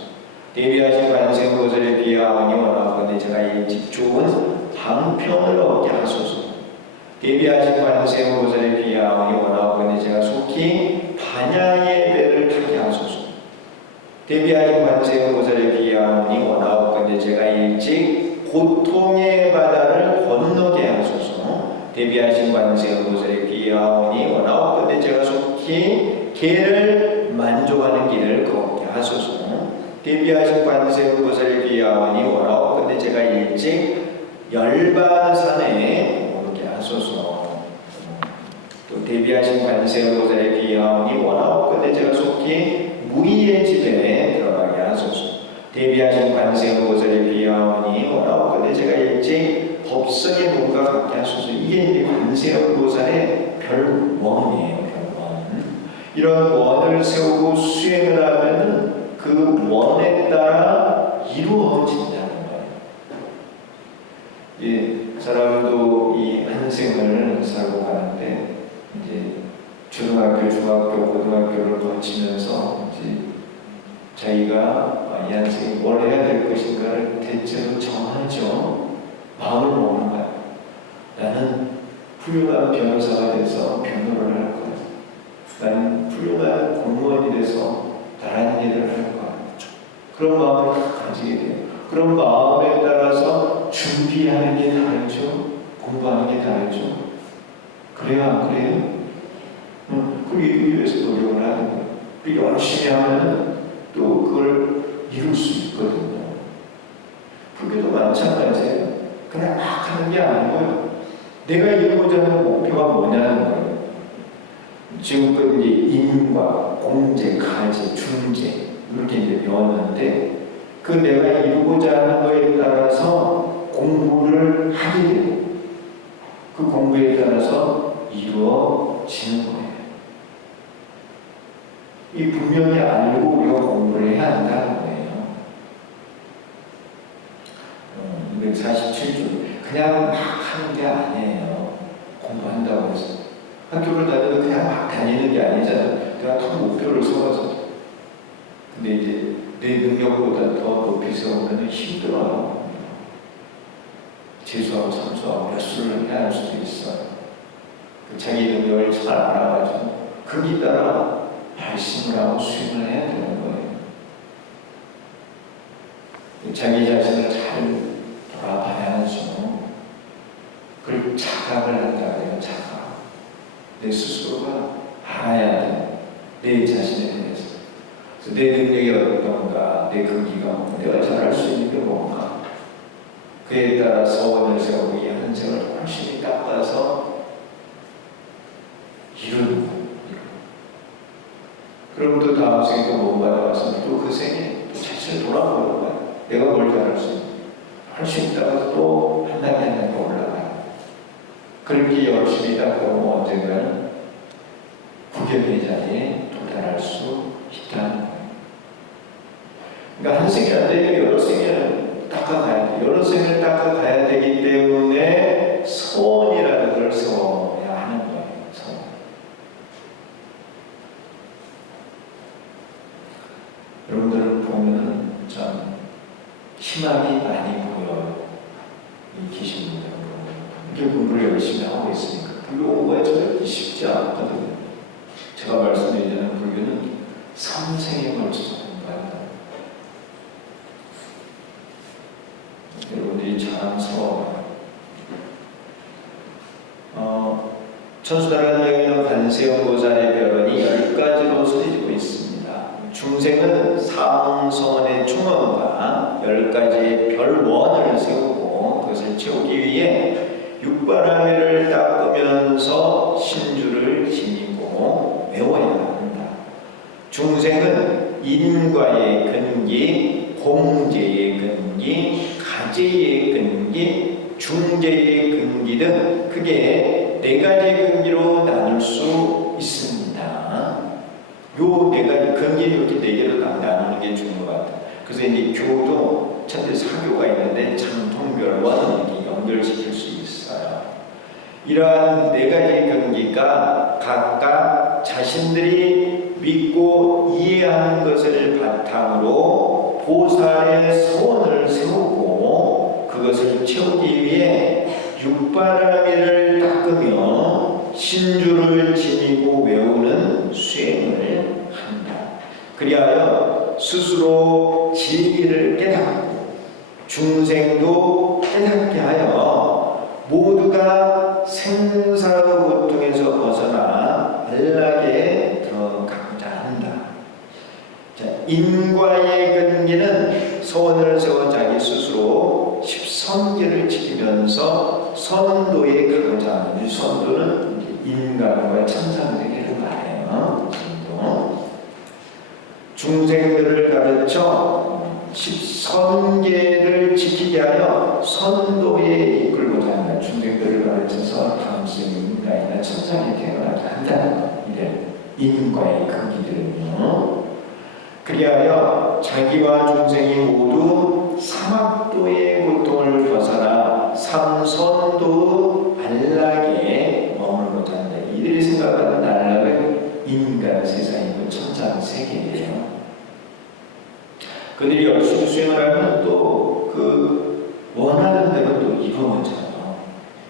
대비하신 관세음보살의 비하오니 원하옵건대 제가 일찍 좋은 방편을 얻게 하소서. 대비하신 관세음보살의 비하오니 원하옵건대 제가 속히 반야의 배를 타게 하소서. 대비하신 관세음보살의 비하오니 원하옵건대 제가 일찍 고통의 바다를 건너게 하소서. 대비하신 관세음보살의 비하오니 원하옵건대 제가 속히 개를 만족하는 길을 걷게 하소서. 대비하신 관세음보살의 비하오니 원하옵건대 제가 일찍 열반산에 오르게 하소서. 또 대비하신 관세음보살의 비하오니 원하옵건대 제가 속히 무의의 집에 들어가게 하소서. 대비하신 관세음보살의 비하오니 원하옵건대 제가 일찍 법성의 몸과 같게 하소서. 이게 이제 관세음보살의 별원이에요. 별원. 이런 원을 세우고 수행을 하면은 그 원에 따라 이루어진다는 거예요. 이 사람도 이 한 생을 살고 가는데 이제 초등학교, 중학교, 고등학교를 거치면서 이제 자기가 이 한 생이 뭘 해야 될 것인가를 대체로 정하죠. 마음을 먹는 거야. 나는 훌륭한 변호사가 돼서 변호를 할 거야. 나는 훌륭한 공무원이 돼서 나라는 일을 할 거야. 그런 마음을 가지게 돼요. 그런 마음에 따라서 준비하는 게 다르죠. 공부하는 게 다르죠. 그래요, 안 그래요? 그걸 위해서 노력을 하는 거예요. 그리고 열심히 하면 또 그걸 이룰 수 있거든요. 불교도 마찬가지예요. 그냥 막 하는 게 아니고요. 내가 이루고자 하는 목표가 뭐냐는 거예요. 지금껏 이제 인과, 공제, 가제, 중제 이렇게 이제 배웠는데 그 내가 이루고자 하는 거에 따라서 공부를 하게 되고 그 공부에 따라서 이루어지는 거예요. 이 분명히 알고 우리가 공부를 해야 한다는 거예요. 247조 그냥 막 하는 게 아니에요. 공부한다고 해서 학교를 다니도 그냥 막 다니는 게 아니잖아요. 내가 더 목표를 세워서. 근데 이제 내 능력보다 더 높이 세우면 힘들어요. 재수하고 삼수하고 몇 수를 해야 할 수도 있어요. 자기 능력을 잘 알아가지고 거기 따라 발심을 하고 수행을 해야 되는 거예요. 자기 자신을 잘 돌아봐야죠. 그리고 자각을 한다 그래요. 자각. 내 스스로가 알아야 돼. 내 자신에 대해서. 그래서 내 능력이 어떤가, 내 근기가 뭔가, 내가 잘할 수 있는 게 뭔가. 그에 따라 서원을 세우고 이 한생을 훨씬 닦아서 이루는 거예요. 그럼 또 다음 생에 또 뭔가 나와서 또 그 생에 또 자신을 돌아보는 거야. 내가 뭘 잘할 수 있는 훨씬 닦아서 또 한 단계 한 단계 올라가요. 그렇게 열심히 닦아보면 언젠가는 구견의 자리에 도달할 수 있다는 거예요. 그러니까 한 생이 안 되면 여러 생을 닦아가야 돼. 여러 생을 닦아가야 되기 때문에 소원이라는 걸 세워야 하는 거예요. 소원. 여러분들은 보면은 참 희망이 많이 보여요. 이 계신 분들은 이렇게 공부를 열심히 하고 있으니까 불교 공부가 절대 쉽지 않거든요. 제가 말씀드리자면 불교는 3생에 걸쳐서 공부한다. 여러분들이 잘 안서 천수다간경에는 관세음보살의 별언이 10가지로 소개되고 있습니다. 중생은 사홍서원의 충원과 10가지의 별원을 세우고 그것을 채우기 위해 육바라밀을 닦으면서 신주를 지니고 외워야 한다. 중생은 인과의 근기, 공제의 근기, 가제의 근기, 중제의 근기 등 크게 4가지 근기로 나눌 수 있습니다. 요 4가지 근기 이렇게 4개로 나누는 게 좋은 것 같아요. 그래서 이제 교도 천대 사교가 있는데 장통별원 이렇게 연결시킬 수 있어요. 이러한 4가지 근기가 각각 자신들이 믿고 이해하는 것을 바탕으로 보살의 소원을 세우고 그것을 채우기 위해 육바라밀을 닦으며 신주를 지니고 외우는 수행을 한다. 그리하여 스스로 진리를 깨닫고 중생도 깨닫게 하여 모두가 생사의 고통에서 벗어나 안락에 들어가고자 한다. 자, 인과의 근기는 소원을 세워 자기 스스로 십선계를 지키면서 선도에 가고자 하는, 선도는 인간과 천상세계를 말해요. 선도. 중생들을 가르쳐 십선계를 지키게 하여 선도에 이끌고자 한다. 중생들을 가르쳐서 다음 생에 인간이나 천상에 태어나게 한다는 것. 이래 인과의 근기들은요. 그리하여 자기와 중생이 모두 사막도의 고통을 벗어나 삼선도 안락에 머물고자 한다. 이들이 생각하는 안락은 인간 세상이고 천상 세계예요. 그들이 열심히 수행을 하면 또 그 원하는 대로 또 이루어져요.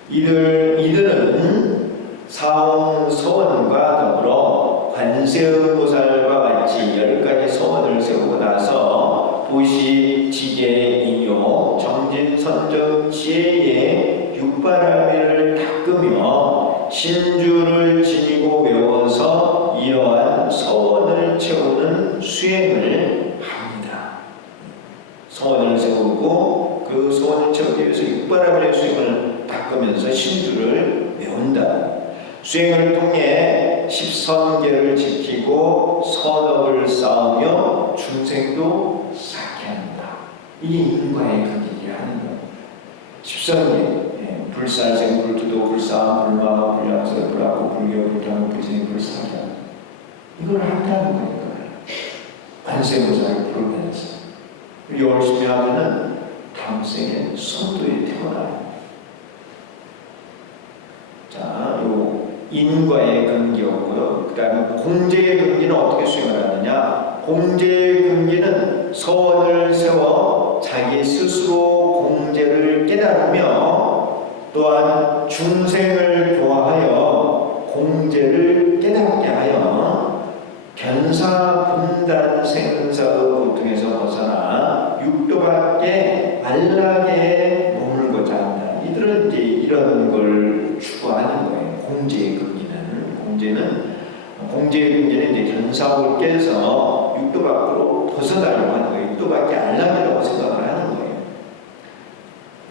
이들은 사홍 서원과 더불어 관세음보살과 같이 10가지 서원을 세우고 나서 도시, 지계, 인요, 정진, 선정, 지혜의 육바라밀을 닦으며 신주를 지니고 외워서 이러한 서원을 채우는 수행을 합니다. 서원을 세우고 그 서원을 채우기 위해서 육바라밀의 수행을 닦으면서 신주를 외운다. 수행을 통해 십선계를 지키고 선업을 쌓으며 중생도 쌓게 한다. 이게 인과의 근기를 하는 거예요. 십선계, 불살생, 불투도, 불사함, 불마마, 불량서, 불하고, 불교, 불량, 불생, 불사견. 이걸 한다는 거니까. 관세음보살을 부르면서 열심히 하면은 다음 생에 선도에 태어나요. 자, 요 인과의 근기였고요. 그 다음에 공제의 근기는 어떻게 수행을 하느냐? 공제의 근기는 서원을 세워 자기 스스로 공제를 깨달으며 또한 중생을 교화하여 공제를 깨닫게 하여 견사분단 생사의 고통에서 벗어나 육도밖에 안락에 머물고자 한다. 이들은 이제 이런 걸 추구하는 거예요. 공제의 근기는 이제 견사를 깨서 육도 밖으로 벗어나려고 하는 거예요. 육도 밖에 안락이라고 생각을 하는 거예요.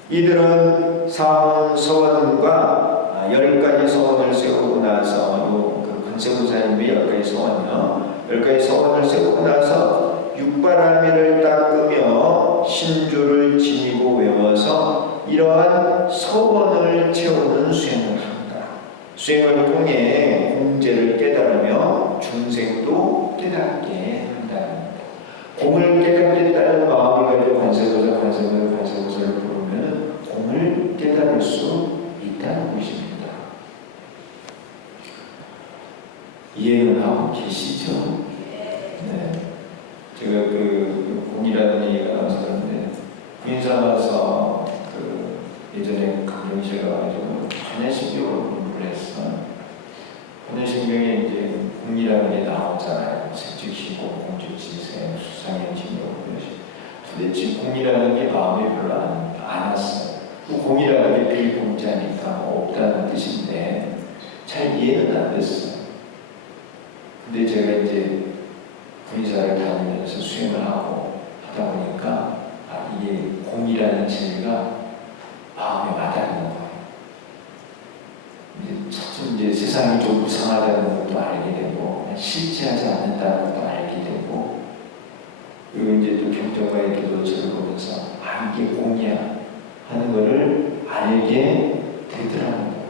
이들은 서원과 10가지 서원을 세우고 나서 그 관세음보살님의 10가지 서원이요. 10가지 서원을 세우고 나서 육바라밀을 닦으며 신주를 지니고 외워서 이러한 서원을 채우는 수행을 합니다. 수행을 통해 공제를 깨달으며 중생도 깨닫게 한다. 공을 깨닫겠다는 마음을 가지고 관세음보살을 부르면 공을 깨달을 수 있다는 것입니다. 이해는 하고 계시죠? 네. 제가 그 공이라는 얘기가 나왔었는데 부인사 가서 예전에 강릉시에 가가지고 관해신경을 공부를 했어. 관해신경에 이제 공이라는 게 나오잖아요. 색즉시고 공즉지세 수상행진경. 도대체 공이라는 게 마음에 별로 안 왔어요. 공이라는 게 빌공자니까 없다는 뜻인데 잘 이해는 안 됐어요. 근데 제가 이제 부의사를 다니면서 수행을 하고 하다 보니까 이게 공이라는 진리가 마음에 와닿는 거예요. 차츰 이제 세상이 좀 이상하다는 것도 알게 되고 실체하지 않는다는 것도 알게 되고 그리고 이제 또 경전과의 교도처를 보면서 이게 공이야 하는 것을 알게 되더라는 거예요.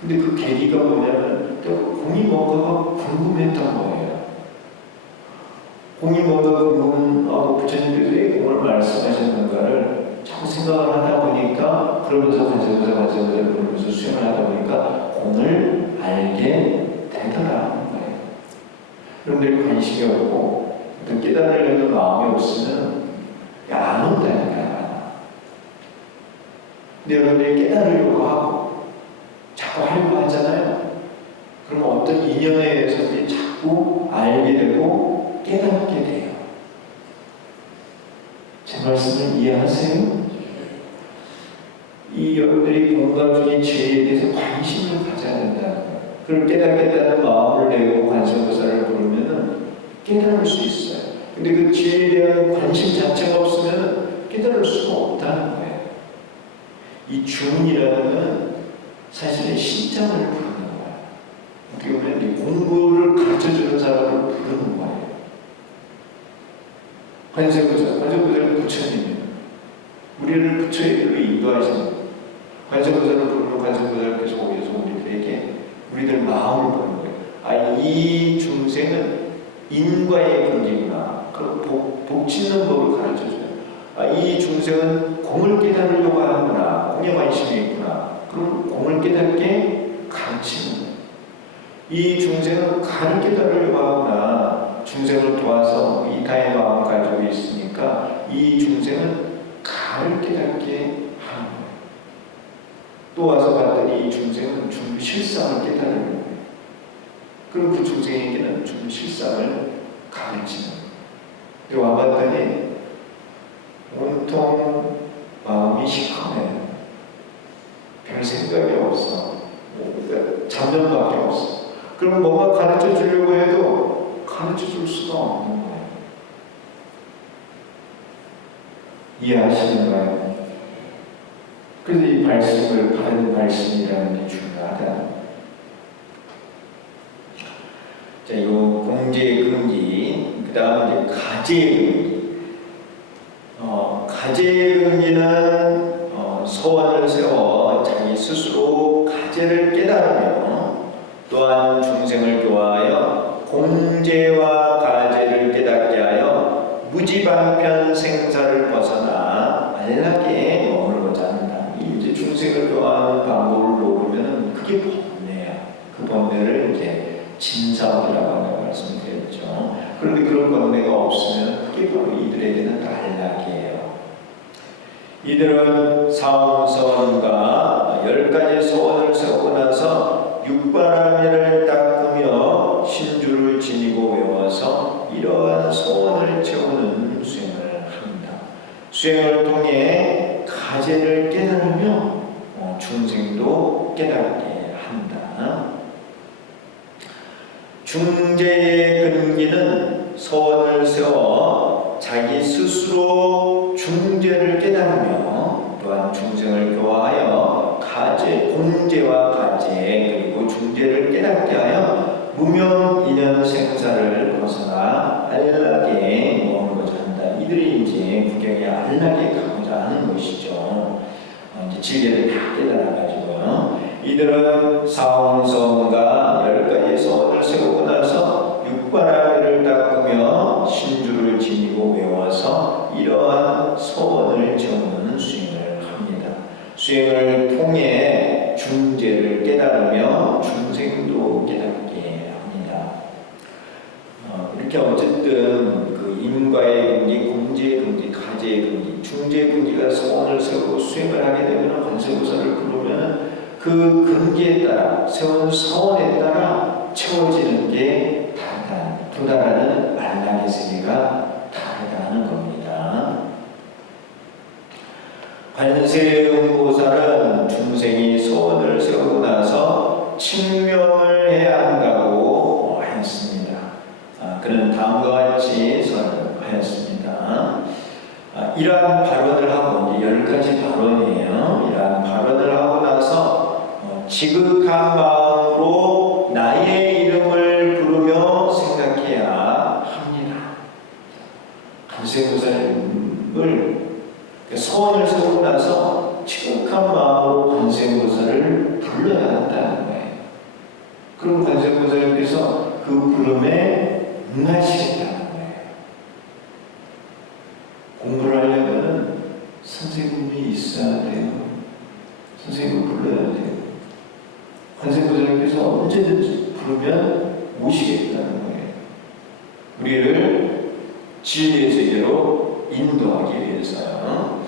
근데 그 계기가 뭐냐면 또 공이 뭔가가 궁금했던 거예요. 공이 뭔가 궁금하고 부처님께서 왜 공을 말씀하셨는가를 자꾸 생각을 하다 보니까 그러면서 관세음보살 부르면서 수행을 하다 보니까 공을 알게 되더라는 거예요. 여러분들이 관심이 없고 또 깨달으려는 마음이 없으면 안 온다니까요. 근데 여러분들이 깨달으려고 하고 자꾸 하려고 하잖아요. 그럼 어떤 인연에 의해서 자꾸 알게 되고 깨닫게 돼요. 제 말씀을 이해하세요? 이 여러분들이 공과 중의 지혜에 대해서 관심을 가져야 된다는 거예요. 그걸 깨닫겠다는 마음을 내고 관세음보살을 부르면 깨달을 수 있어요. 근데 그 지혜에 대한 관심 자체가 없으면 깨달을 수가 없다는 거예요. 이 주문이라는 건 사실은 신장을 부르는 거예요. 어떻게 보면 공부를 가르쳐주는 사람을 부르는 거예요. 관세음보살은 부처님이에요. 우리를 부처의 길로 인도하시는 관세음보살을 부르면 관세음보살께서 오셔서 우리들 마음을 보는 거예요. 이 중생은 인과의 근기구나. 그럼 복 짓는 법을 가르쳐줘요. 이 중생은 공을 깨달으려고 하는구나. 공에 관심이 있구나. 그럼 공을 깨닫게 가르치는 거예요. 이 중생은 가를 깨달으려고 하구나. 중생을 도와서 이타의 마음을 가지고 있으니까 이 중생은 가를 깨닫게 하는 거예요. 또 와서 봤더니 이 중생은 중실상을 깨달으려고 해요. 그럼 그 중생에게는 중실상을 가르치는 거예요. 와봤더니 온통 마음이 시커매요. 별 생각이 없어. 잡념밖에 없어. 그럼 뭔가 가르쳐 주려고 해도 가르쳐 줄 수가 없는 거예요. 이해하시는가요? 그래서 이 말씀을 바른 말씀이라는 게 중요하다. 자, 이 공제의 근기, 그 다음 이제 가제의 근기. 가제의 근기는 소원을 세워 자기 스스로 가제를 깨달으며 또한 중생을 교화하여 공제와 가제를 깨닫게 하여 무지방편 생사를 벗어나 안락에 머물고자 한다. 이제 중생을 교화하는 방법을 모르면 그게 번뇌야. 그 번뇌를 이제 진사업이라고 말씀드렸죠. 그런데 그런 번뇌가 없으면 그게 바로 이들에게는 안락이에요. 이들은 사홍선과 10가지 소원을 세우고 나서 육바라밀을 닦으며 신주를 지니고 외워서 이러한 소원을 채우는 수행을 합니다. 수행을 통해 가제를 깨달으며 중생도 깨닫게 한다. 중제의 근기는 소원을 세워 자기 스스로 중제를 깨달으며 또한 중생을 교화하여 가제, 공제와 가제 그리고 중제를 깨닫게 하여 무명 인연 생사를 벗어나 안락에 머물고자 한다. 이들이 이제 구경에 안락에 가고자 하는 것이죠. 이제 진리를 다 깨달아가지고요. 이들은 사홍성과 10가지 소원을 세우고 나서 육바라밀을 닦으며 신주를 지니고 외워서 이러한 소원을 채우는 수행을 합니다. 수행을 통해 중제를 깨달으며 중생도 깨닫게 합니다. 이렇게 어쨌든 그 인과의 근기, 공제의 근기, 가제의 근기, 중제의 근기가 소원을 세우고 수행을 하게 되면 관세음보살을 부르면 그 근기에 따라 세운 소원에 따라 채워지는 게 다르다. 도달하는 안락의 세계가 다르다는 겁니다. 관세음보살은 중생이 소원을 세우고 나서 칭명을 해야 한다고 하였습니다. 그는 다음과 같이 선언하였습니다. 이러한 발언을 하고 이제 10가지 발언이에요. 이러한 발언을 하고 나서 지극한 마음으로 나의 이름을 부르며 생각해야 합니다. 관세음보살을 소원을 세우고 나서 지극한 마음으로 관세음보살을 불러야 한다는 거예요. 그럼 관세음보살께서 그 부름에 응하시겠다는 거예요. 공부를 하려면 선생님이 있어야 돼요. 선생님을 불러야 돼요. 관세음보살께서 언제든지 부르면 오시겠다는 거예요. 우리를 진리의 세계로 인도하기 위해서요.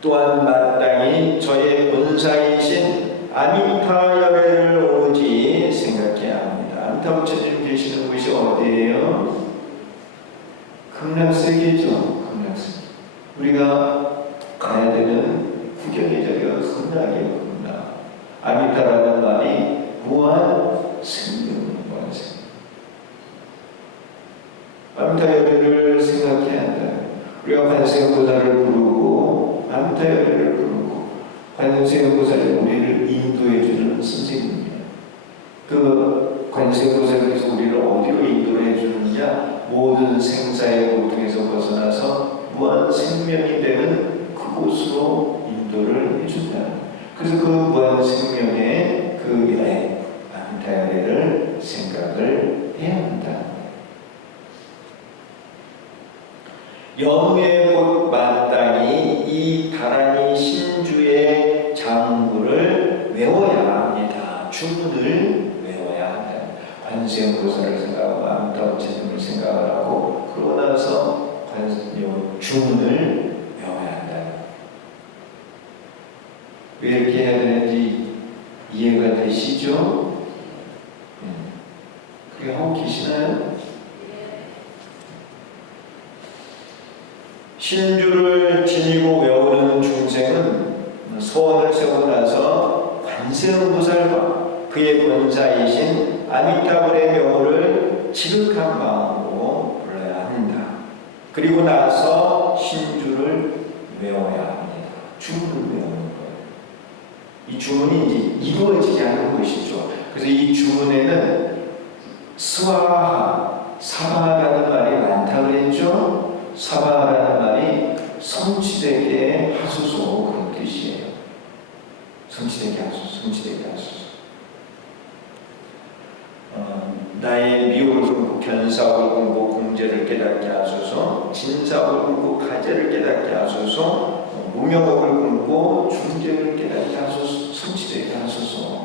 또한 마땅히 저의 본사이신 아미타열애를 오로지 생각해야 합니다. 아미타 부처님 계시는 곳이 어디예요? 극락세계죠. 극락세계. 우리가 가야 되는 구경의 자리가 극락이에요. 극락. 아미타라는 말이 무한 생명, 무한 생명. 아미타열애를 생각해야 한다. 우리가 관세음보살을 부르고 아미타열애를 부르고 관세음보살이 우리를 인도해주는 선생님이에요. 그 관세음보살께서 우리를 어디로 인도를 해주느냐? 모든 생사의 고통에서 벗어나서 무한 생명이 되는 그곳으로 인도를 해준다. 그래서 그 무한 생명의 그 아미타열애를 생각을 해야 한다. 연후에 곧 마땅히 이 다란이 신주의 장구를 외워야 합니다. 주문을 외워야 한다. 관세음보살을 생각하고 아미타부처님을 생각을 하고 그러고 나서 주문을 외워야 한다. 왜 이렇게 해야 되는지 이해가 되시죠? 그렇게 하고 계시나요? 신주를 지니고 외우는 중생은 소원을 세우고 나서 관세음보살과 그의 본사이신 아미타불의 명호를 지극한 마음으로 불러야 합니다. 그리고 나서 신주를 외워야 합니다. 주문을 외우는 거예요. 이 주문이 이제 이루어지게 하는 것이죠. 그래서 이 주문에는 스와하, 사바라는 말이 많다고 그랬죠. 사바라는 말이 성취되게 하소서 그런 뜻이에요. 성취되게 하소서, 성취되게 하소서. 나의 미혹을 끊고 견사를 끊고 공제를 깨닫게 하소서, 진사를 끊고 가제를 깨닫게 하소서, 무명업을 끊고 중제를 깨닫게 하소서, 성취되게 하소서.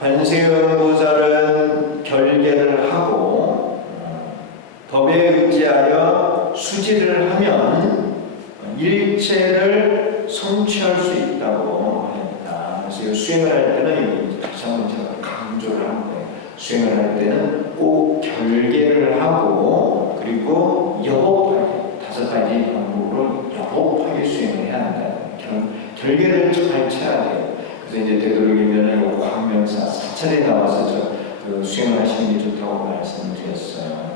관세음보살은 결계를 하고 법에 의지하여 수지를 하면 일체를 성취할 수 있다고 합니다. 그래서 수행을 할 때는 다시 한번 제가 강조를 한 거예요. 수행을 할 때는 꼭 결계를 하고 그리고 여법하게 5가지 방법으로 여법하게 수행을 해야 한다. 결계를 잘 쳐야 돼요. 그래서 이제 되도록이면 광명사 사찰에 나와서 수행을 하시는 게 좋다고 말씀을 드렸어요.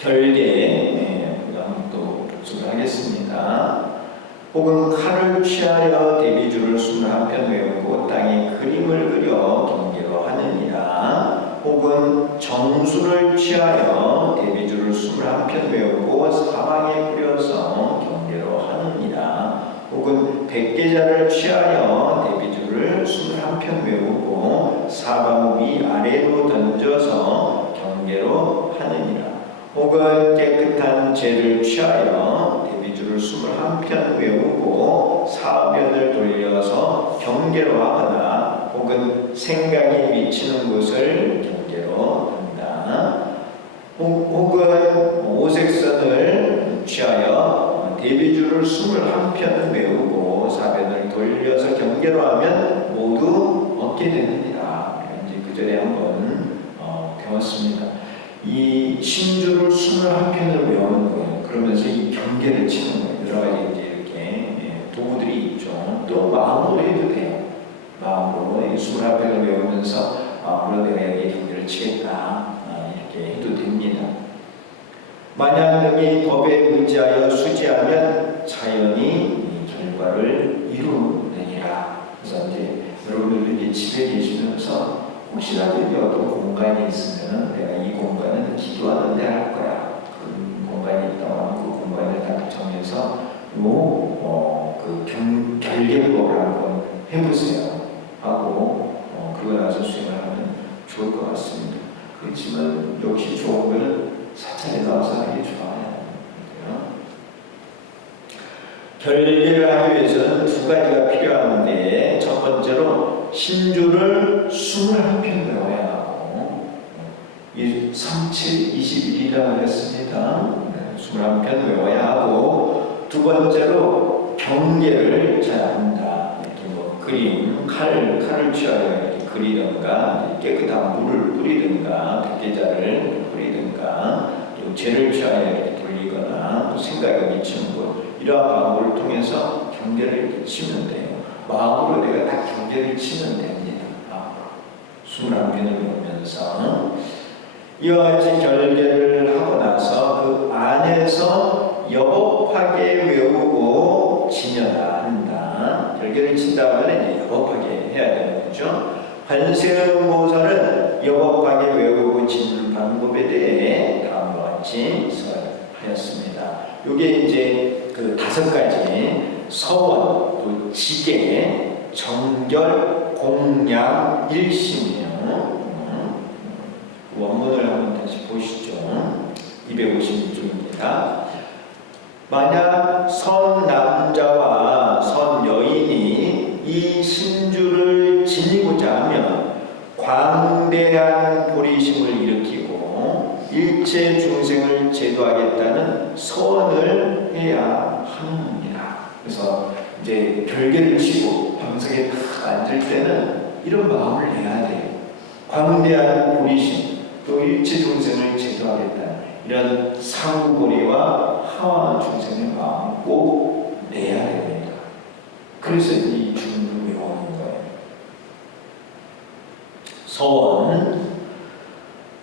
결계, 한번 또 복습을 하겠습니다. 혹은 칼을 취하여 대비주를 21편 외우고 땅에 그림을 그려 경계로 하느니라. 혹은 정수를 취하여 대비주를 21편 외우고 사방에 뿌려서 경계로 하느니라. 혹은 백계자를 취하여 대비주를 21편 외우고 사방 위아래로 던져서 경계로 하느니라. 혹은 깨끗한 재를 취하여 대비주를 21편 외우고 사변을 돌려서 경계로 하거나 혹은 생각이 미치는 곳을 경계로 한다. 혹은 오색선을 취하여 대비주를 21편 외우고 사변을 돌려서 경계로 하면 모두 얻게 되느니라. 이제 그 전에 한번 배웠습니다. 이 신주를 21편을 외우는 거예요. 그러면서 이 경계를 치는 거예요. 여러 가지 이제 이렇게 도구들이 있죠. 또 마음으로 해도 돼요. 마음으로 21편을 외우면서 마음으로 내가 여기 경계를 치겠다. 이렇게 해도 됩니다. 만약 능히 법에 의지하여 수지하면 자연히 결과를 이루느니라. 그래서 이제 여러분들이 집에 계시면서 혹시라도 어떤 공간이 있으면 내가 이 공간은 기도하는 데 할 거야. 그 공간이 있다고 하면 그 공간을 딱 정해서 그 결계법을 한번 해보세요. 하고 그거 나서 수행을 하면 좋을 것 같습니다. 그렇지만 역시 좋은 거는 사찰에 나와서 하는 게 좋아요. 결계를 하기 위해서는 2가지가 필요한데 첫 번째로 신주를 21편 외워야 하고 37, 21이라고 했습니다. 21편 외워야 하고 두 번째로 경계를 쳐야 한다. 이렇게 그림, 칼을 취하여 이렇게 그리든가 깨끗한 물을 뿌리든가 백계자를 뿌리든가 또 재를 취하여 이렇게 돌리거나 또 생각에 미치는 것 이러한 방법을 통해서 경계를 이렇게 치면 돼요. 마음으로 내가 딱 경계를 치면 됩니다. 21편을 보면서 이와 같이 결계를 하고 나서 그 안에서 여법하게 외우고 지녀야 한다. 결계를 친다고 하면 이제 여법하게 해야 되는 거죠. 관세음보살은 여법하게 외우고 지는 방법에 대해 다음과 같이 설하였습니다. 이게 이제 그 5가지 서원, 또 지계, 정결, 공양, 일심이에요. 원문을 한번 다시 보시죠. 256쪽입니다. 만약 선 남자와 선 여인이 이 신주를 지니고자 하면 광대한 보리심을 일으키고 일체 중생을 제도하겠다는 서원을 해야 하느니라. 그래서 이제 결계를 치고 방석에 딱 앉을 때는 이런 마음을 내야 돼요. 광대한 보리심, 또 일체 중생을 제도하겠다. 이런 상보리와 하와 중생의 마음을 꼭 내야 됩니다. 그래서 이 주문을 외우는 거예요. 서원,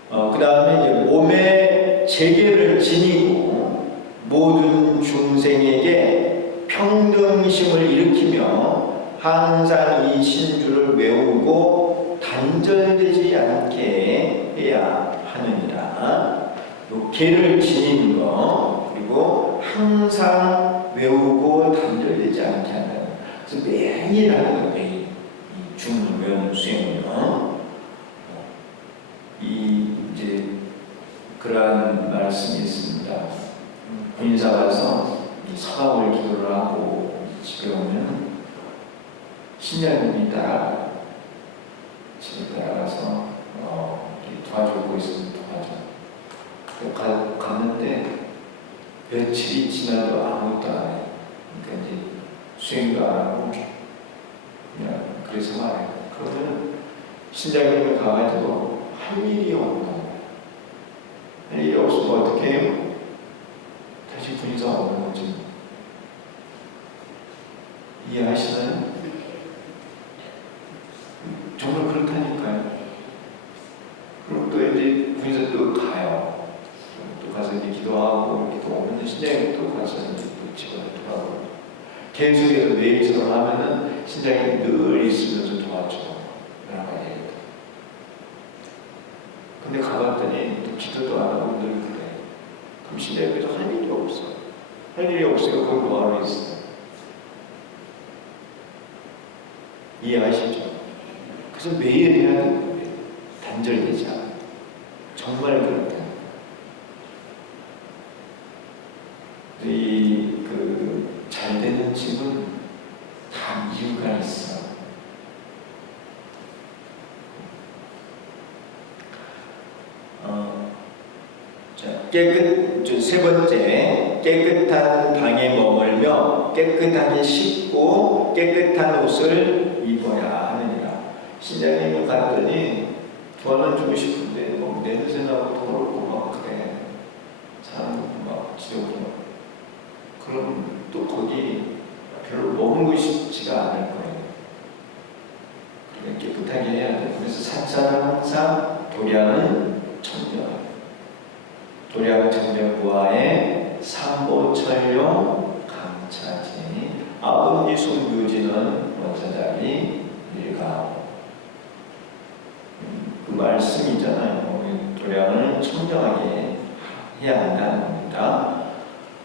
그 다음에 이제 몸에 재계를 지니고 모든 중생에게 평등심을 일으키며 항상 이 신주를 외우고 단절되지 않게 해야 하느니라. 요 계를 지니는 거, 그리고 항상 외우고 단절되지 않게 한다. 그래서 매일 하는 거, 매일. 이 주문을 외우는 수행은요. 이제 그러한 말씀이 있습니다. 군인사 가서 이 서가월 기도를 하고 집에 오면 신자님이 집에 따라가서 도와주고 있으면 도와줘. 갔는데 며칠이 지나도 아무것도 안 해요. 그러니까 이제 수행도 안 하고 그냥 그래서 말해요. 그러면 신장님을 가가지고 할 일이 없고, 할 일이 없으면 어떻게 해요? 다시 분이서 오는 거지. 이해하시나요? 정말 그렇다니까요. 그럼 또 이제 분이서 또 가요. 또 가서 이제 기도하고 이렇게 또 오면 신장님 또 가서 이제 또 집안에 돌아오고. 계속해서 매일처럼 하면은 신장님이 늘 있으면서 도와줘. 여러 가지. 근데 가봤더니 또 기도도 안 하고 늘 그래. 그럼 신장님께서 할 일이 없어. 할 일이 없으니까 거기 뭐하러 있어. 이해하시죠? 그래서 매일 해야 되는 거예요. 단절되지 않아요. 정말 그렇다. 잘 되는 집은 다 이유가 있어. 세 번째, 깨끗한 방에 머물며 깨끗하게 씻고 깨끗한 옷을 입어야 하느니라. 신장님을 갔더니 도와는 주고 싶은데 뭐 냄새 나고 더럽고 막 그래. 사람도 막 지저분하고. 그럼 또 거기 별로 머물고 싶지가 않을 거예요. 그러니까 깨끗하게 해야 돼. 그래서 사찰은 항상 도량은 청정. 도량 청정부하에 삼보철용 강차지 아버지 송교지는 원사자리 일가하고. 그 말씀이잖아요. 도량을 청정하게 해야 한다는 겁니다.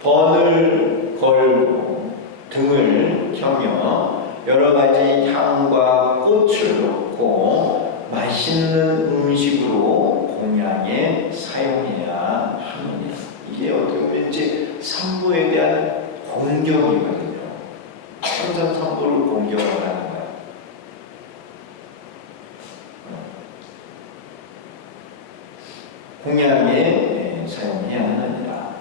번을 걸고 등을 켜며 여러 가지 향과 꽃을 넣고 맛있는 음식으로 공양에 사용해야 하느냐. 이게 어떻게 보면 이제 삼보에 대한 공경이거든요. 항상 삼보를 공경을 하는 거예요. 공양에 사용해야 하느니라.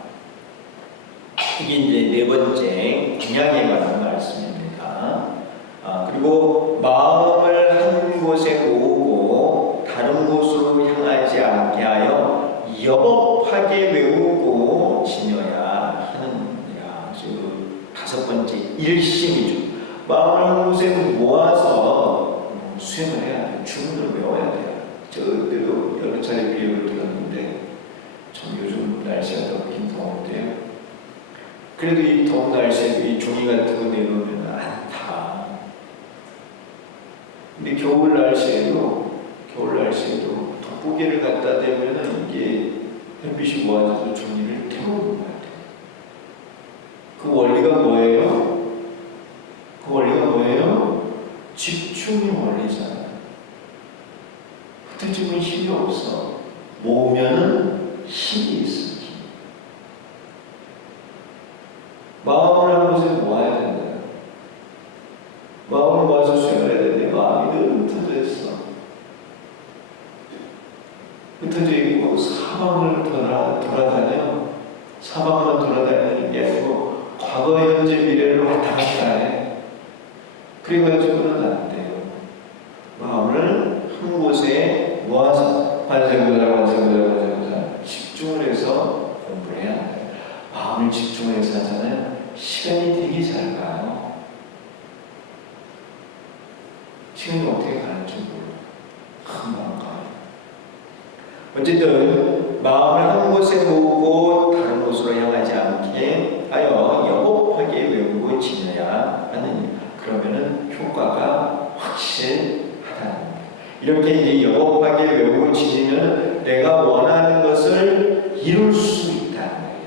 이게 이제 네 번째 공양에 관한 말씀입니다. 그리고 마음을 한 곳에 모으고 다른 곳으로 향하지 않게 하여 여법하게 외우고 지녀야 하느니라. 다섯 번째 일심이죠. 마음을 한 곳에 모아서 수행을 해야 돼요. 주문을 외워야 돼요. 저때도 여러 차례 비유를 들었는데 참 요즘 날씨가 덥긴 더운데요. 그래도 이 더운 날씨에 이 종이 같은 거 내놓으면 안 타. 근데 겨울 날씨에도 돋보기를 갖다 대면은 이게 햇빛이 모아져서 종이를 태우는 것 같아요. 그 원리가 뭐예요? 집중의 원리잖아요. 흩어지면 힘이 없어. 모으면은 힘이 있어. 마음을 한 곳에 모아야 된다. 마음을 모아서 수행을 해야 되는데 마음이 늘 흩어져 있어. 흩어져 있고 사방을 돌아다녀. 사방만 돌아다니는 게 아니고 과거, 현재, 미래를 왔다 갔다 해. 그래가지고는 안 돼요. 마음을 한 곳에 모아서 반생보다 집중을 해서 공부를 해야 돼요. 마음을 집중해서 하잖아요. 시간이 되게 잘 가요. 시간이 어떻게 가는지 몰라요. 금방 가요. 어쨌든 마음을 한 곳에 모으고 다른 곳으로 향하지 않게 하여 여법하게 외우고 지내야 하느니 그러면은 효과가 확실하다는 거예요. 이렇게 이제 여법하게 외우고 지내면 내가 원하는 것을 이룰 수 있다는 거예요.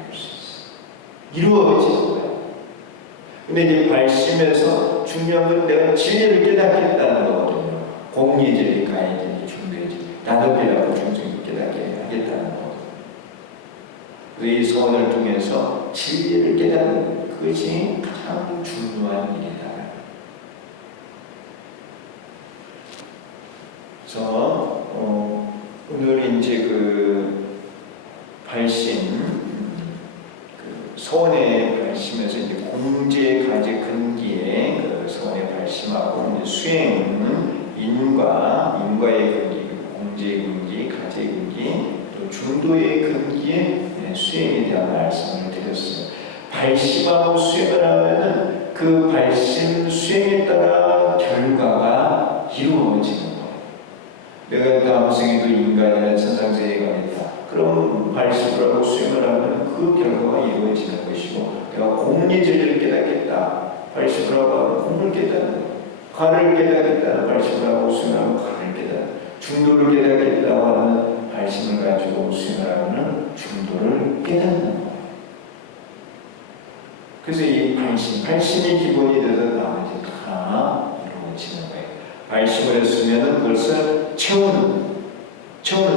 이루어지는 거예요. 근데 이제 발심에서 중요한 건 내가 진리를 깨닫겠다는 거거든요. 공리질, 가해질, 중대질, 나도비라고 중생을 깨닫게 하겠다는 거거든요. 이 서원을 통해서 진리를 깨닫는 그것이 가장 중요한 일이다. 그래서 오늘 이제 발심, 서원에 발심에서 이제 공제, 가제, 근기에 그 서원에 발심하고 이제 수행은 인과의 근기, 공제 근기, 가제 근기, 또 중도의 근기에 수행에 대한 말씀을 드렸어요. 발심하고 수행을 하면은 그 발심 수행에 따라 결과가 이루어지는 거예요. 내가 다음 생에도 인간이나 천상세계가 있다. 그럼 발심을 하고 수행을 하면 그 결과가 이루어지는 것이고, 내가 공리지를 깨닫겠다. 발심을 하고 공을 깨닫는 거예요. 가를 깨닫겠다는 발심을 하고 수행을 하고 가를 깨닫는, 중도를 깨닫겠다고 하는 발심을 가지고 수행을 하면 중도를 깨닫는 거예요. 그래서 이 발심이 기본이 돼서 나머지 다 이루어지는 거예요. 발심을 했으면 그것을 채우는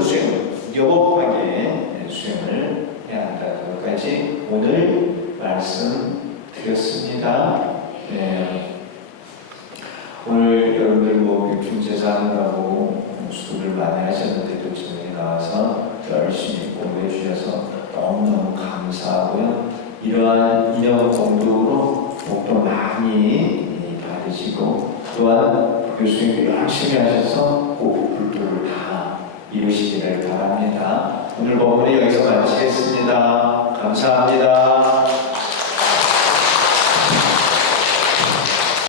수행을 여법하게 수행을 해야 한다. 그것까지 오늘 말씀드렸습니다. 네. 오늘 여러분들 육중제사 한다고 수고를 많이 하셨는데도 저녁에 나와서 열심히 공부해 주셔서 너무너무 감사하고요. 이러한 인연 공덕으로 복도 많이 받으시고, 또한 교수님이 열심히 하셔서 꼭 불도를 다 이루시기를 바랍니다. 오늘 본문은 여기서 마치겠습니다. 감사합니다.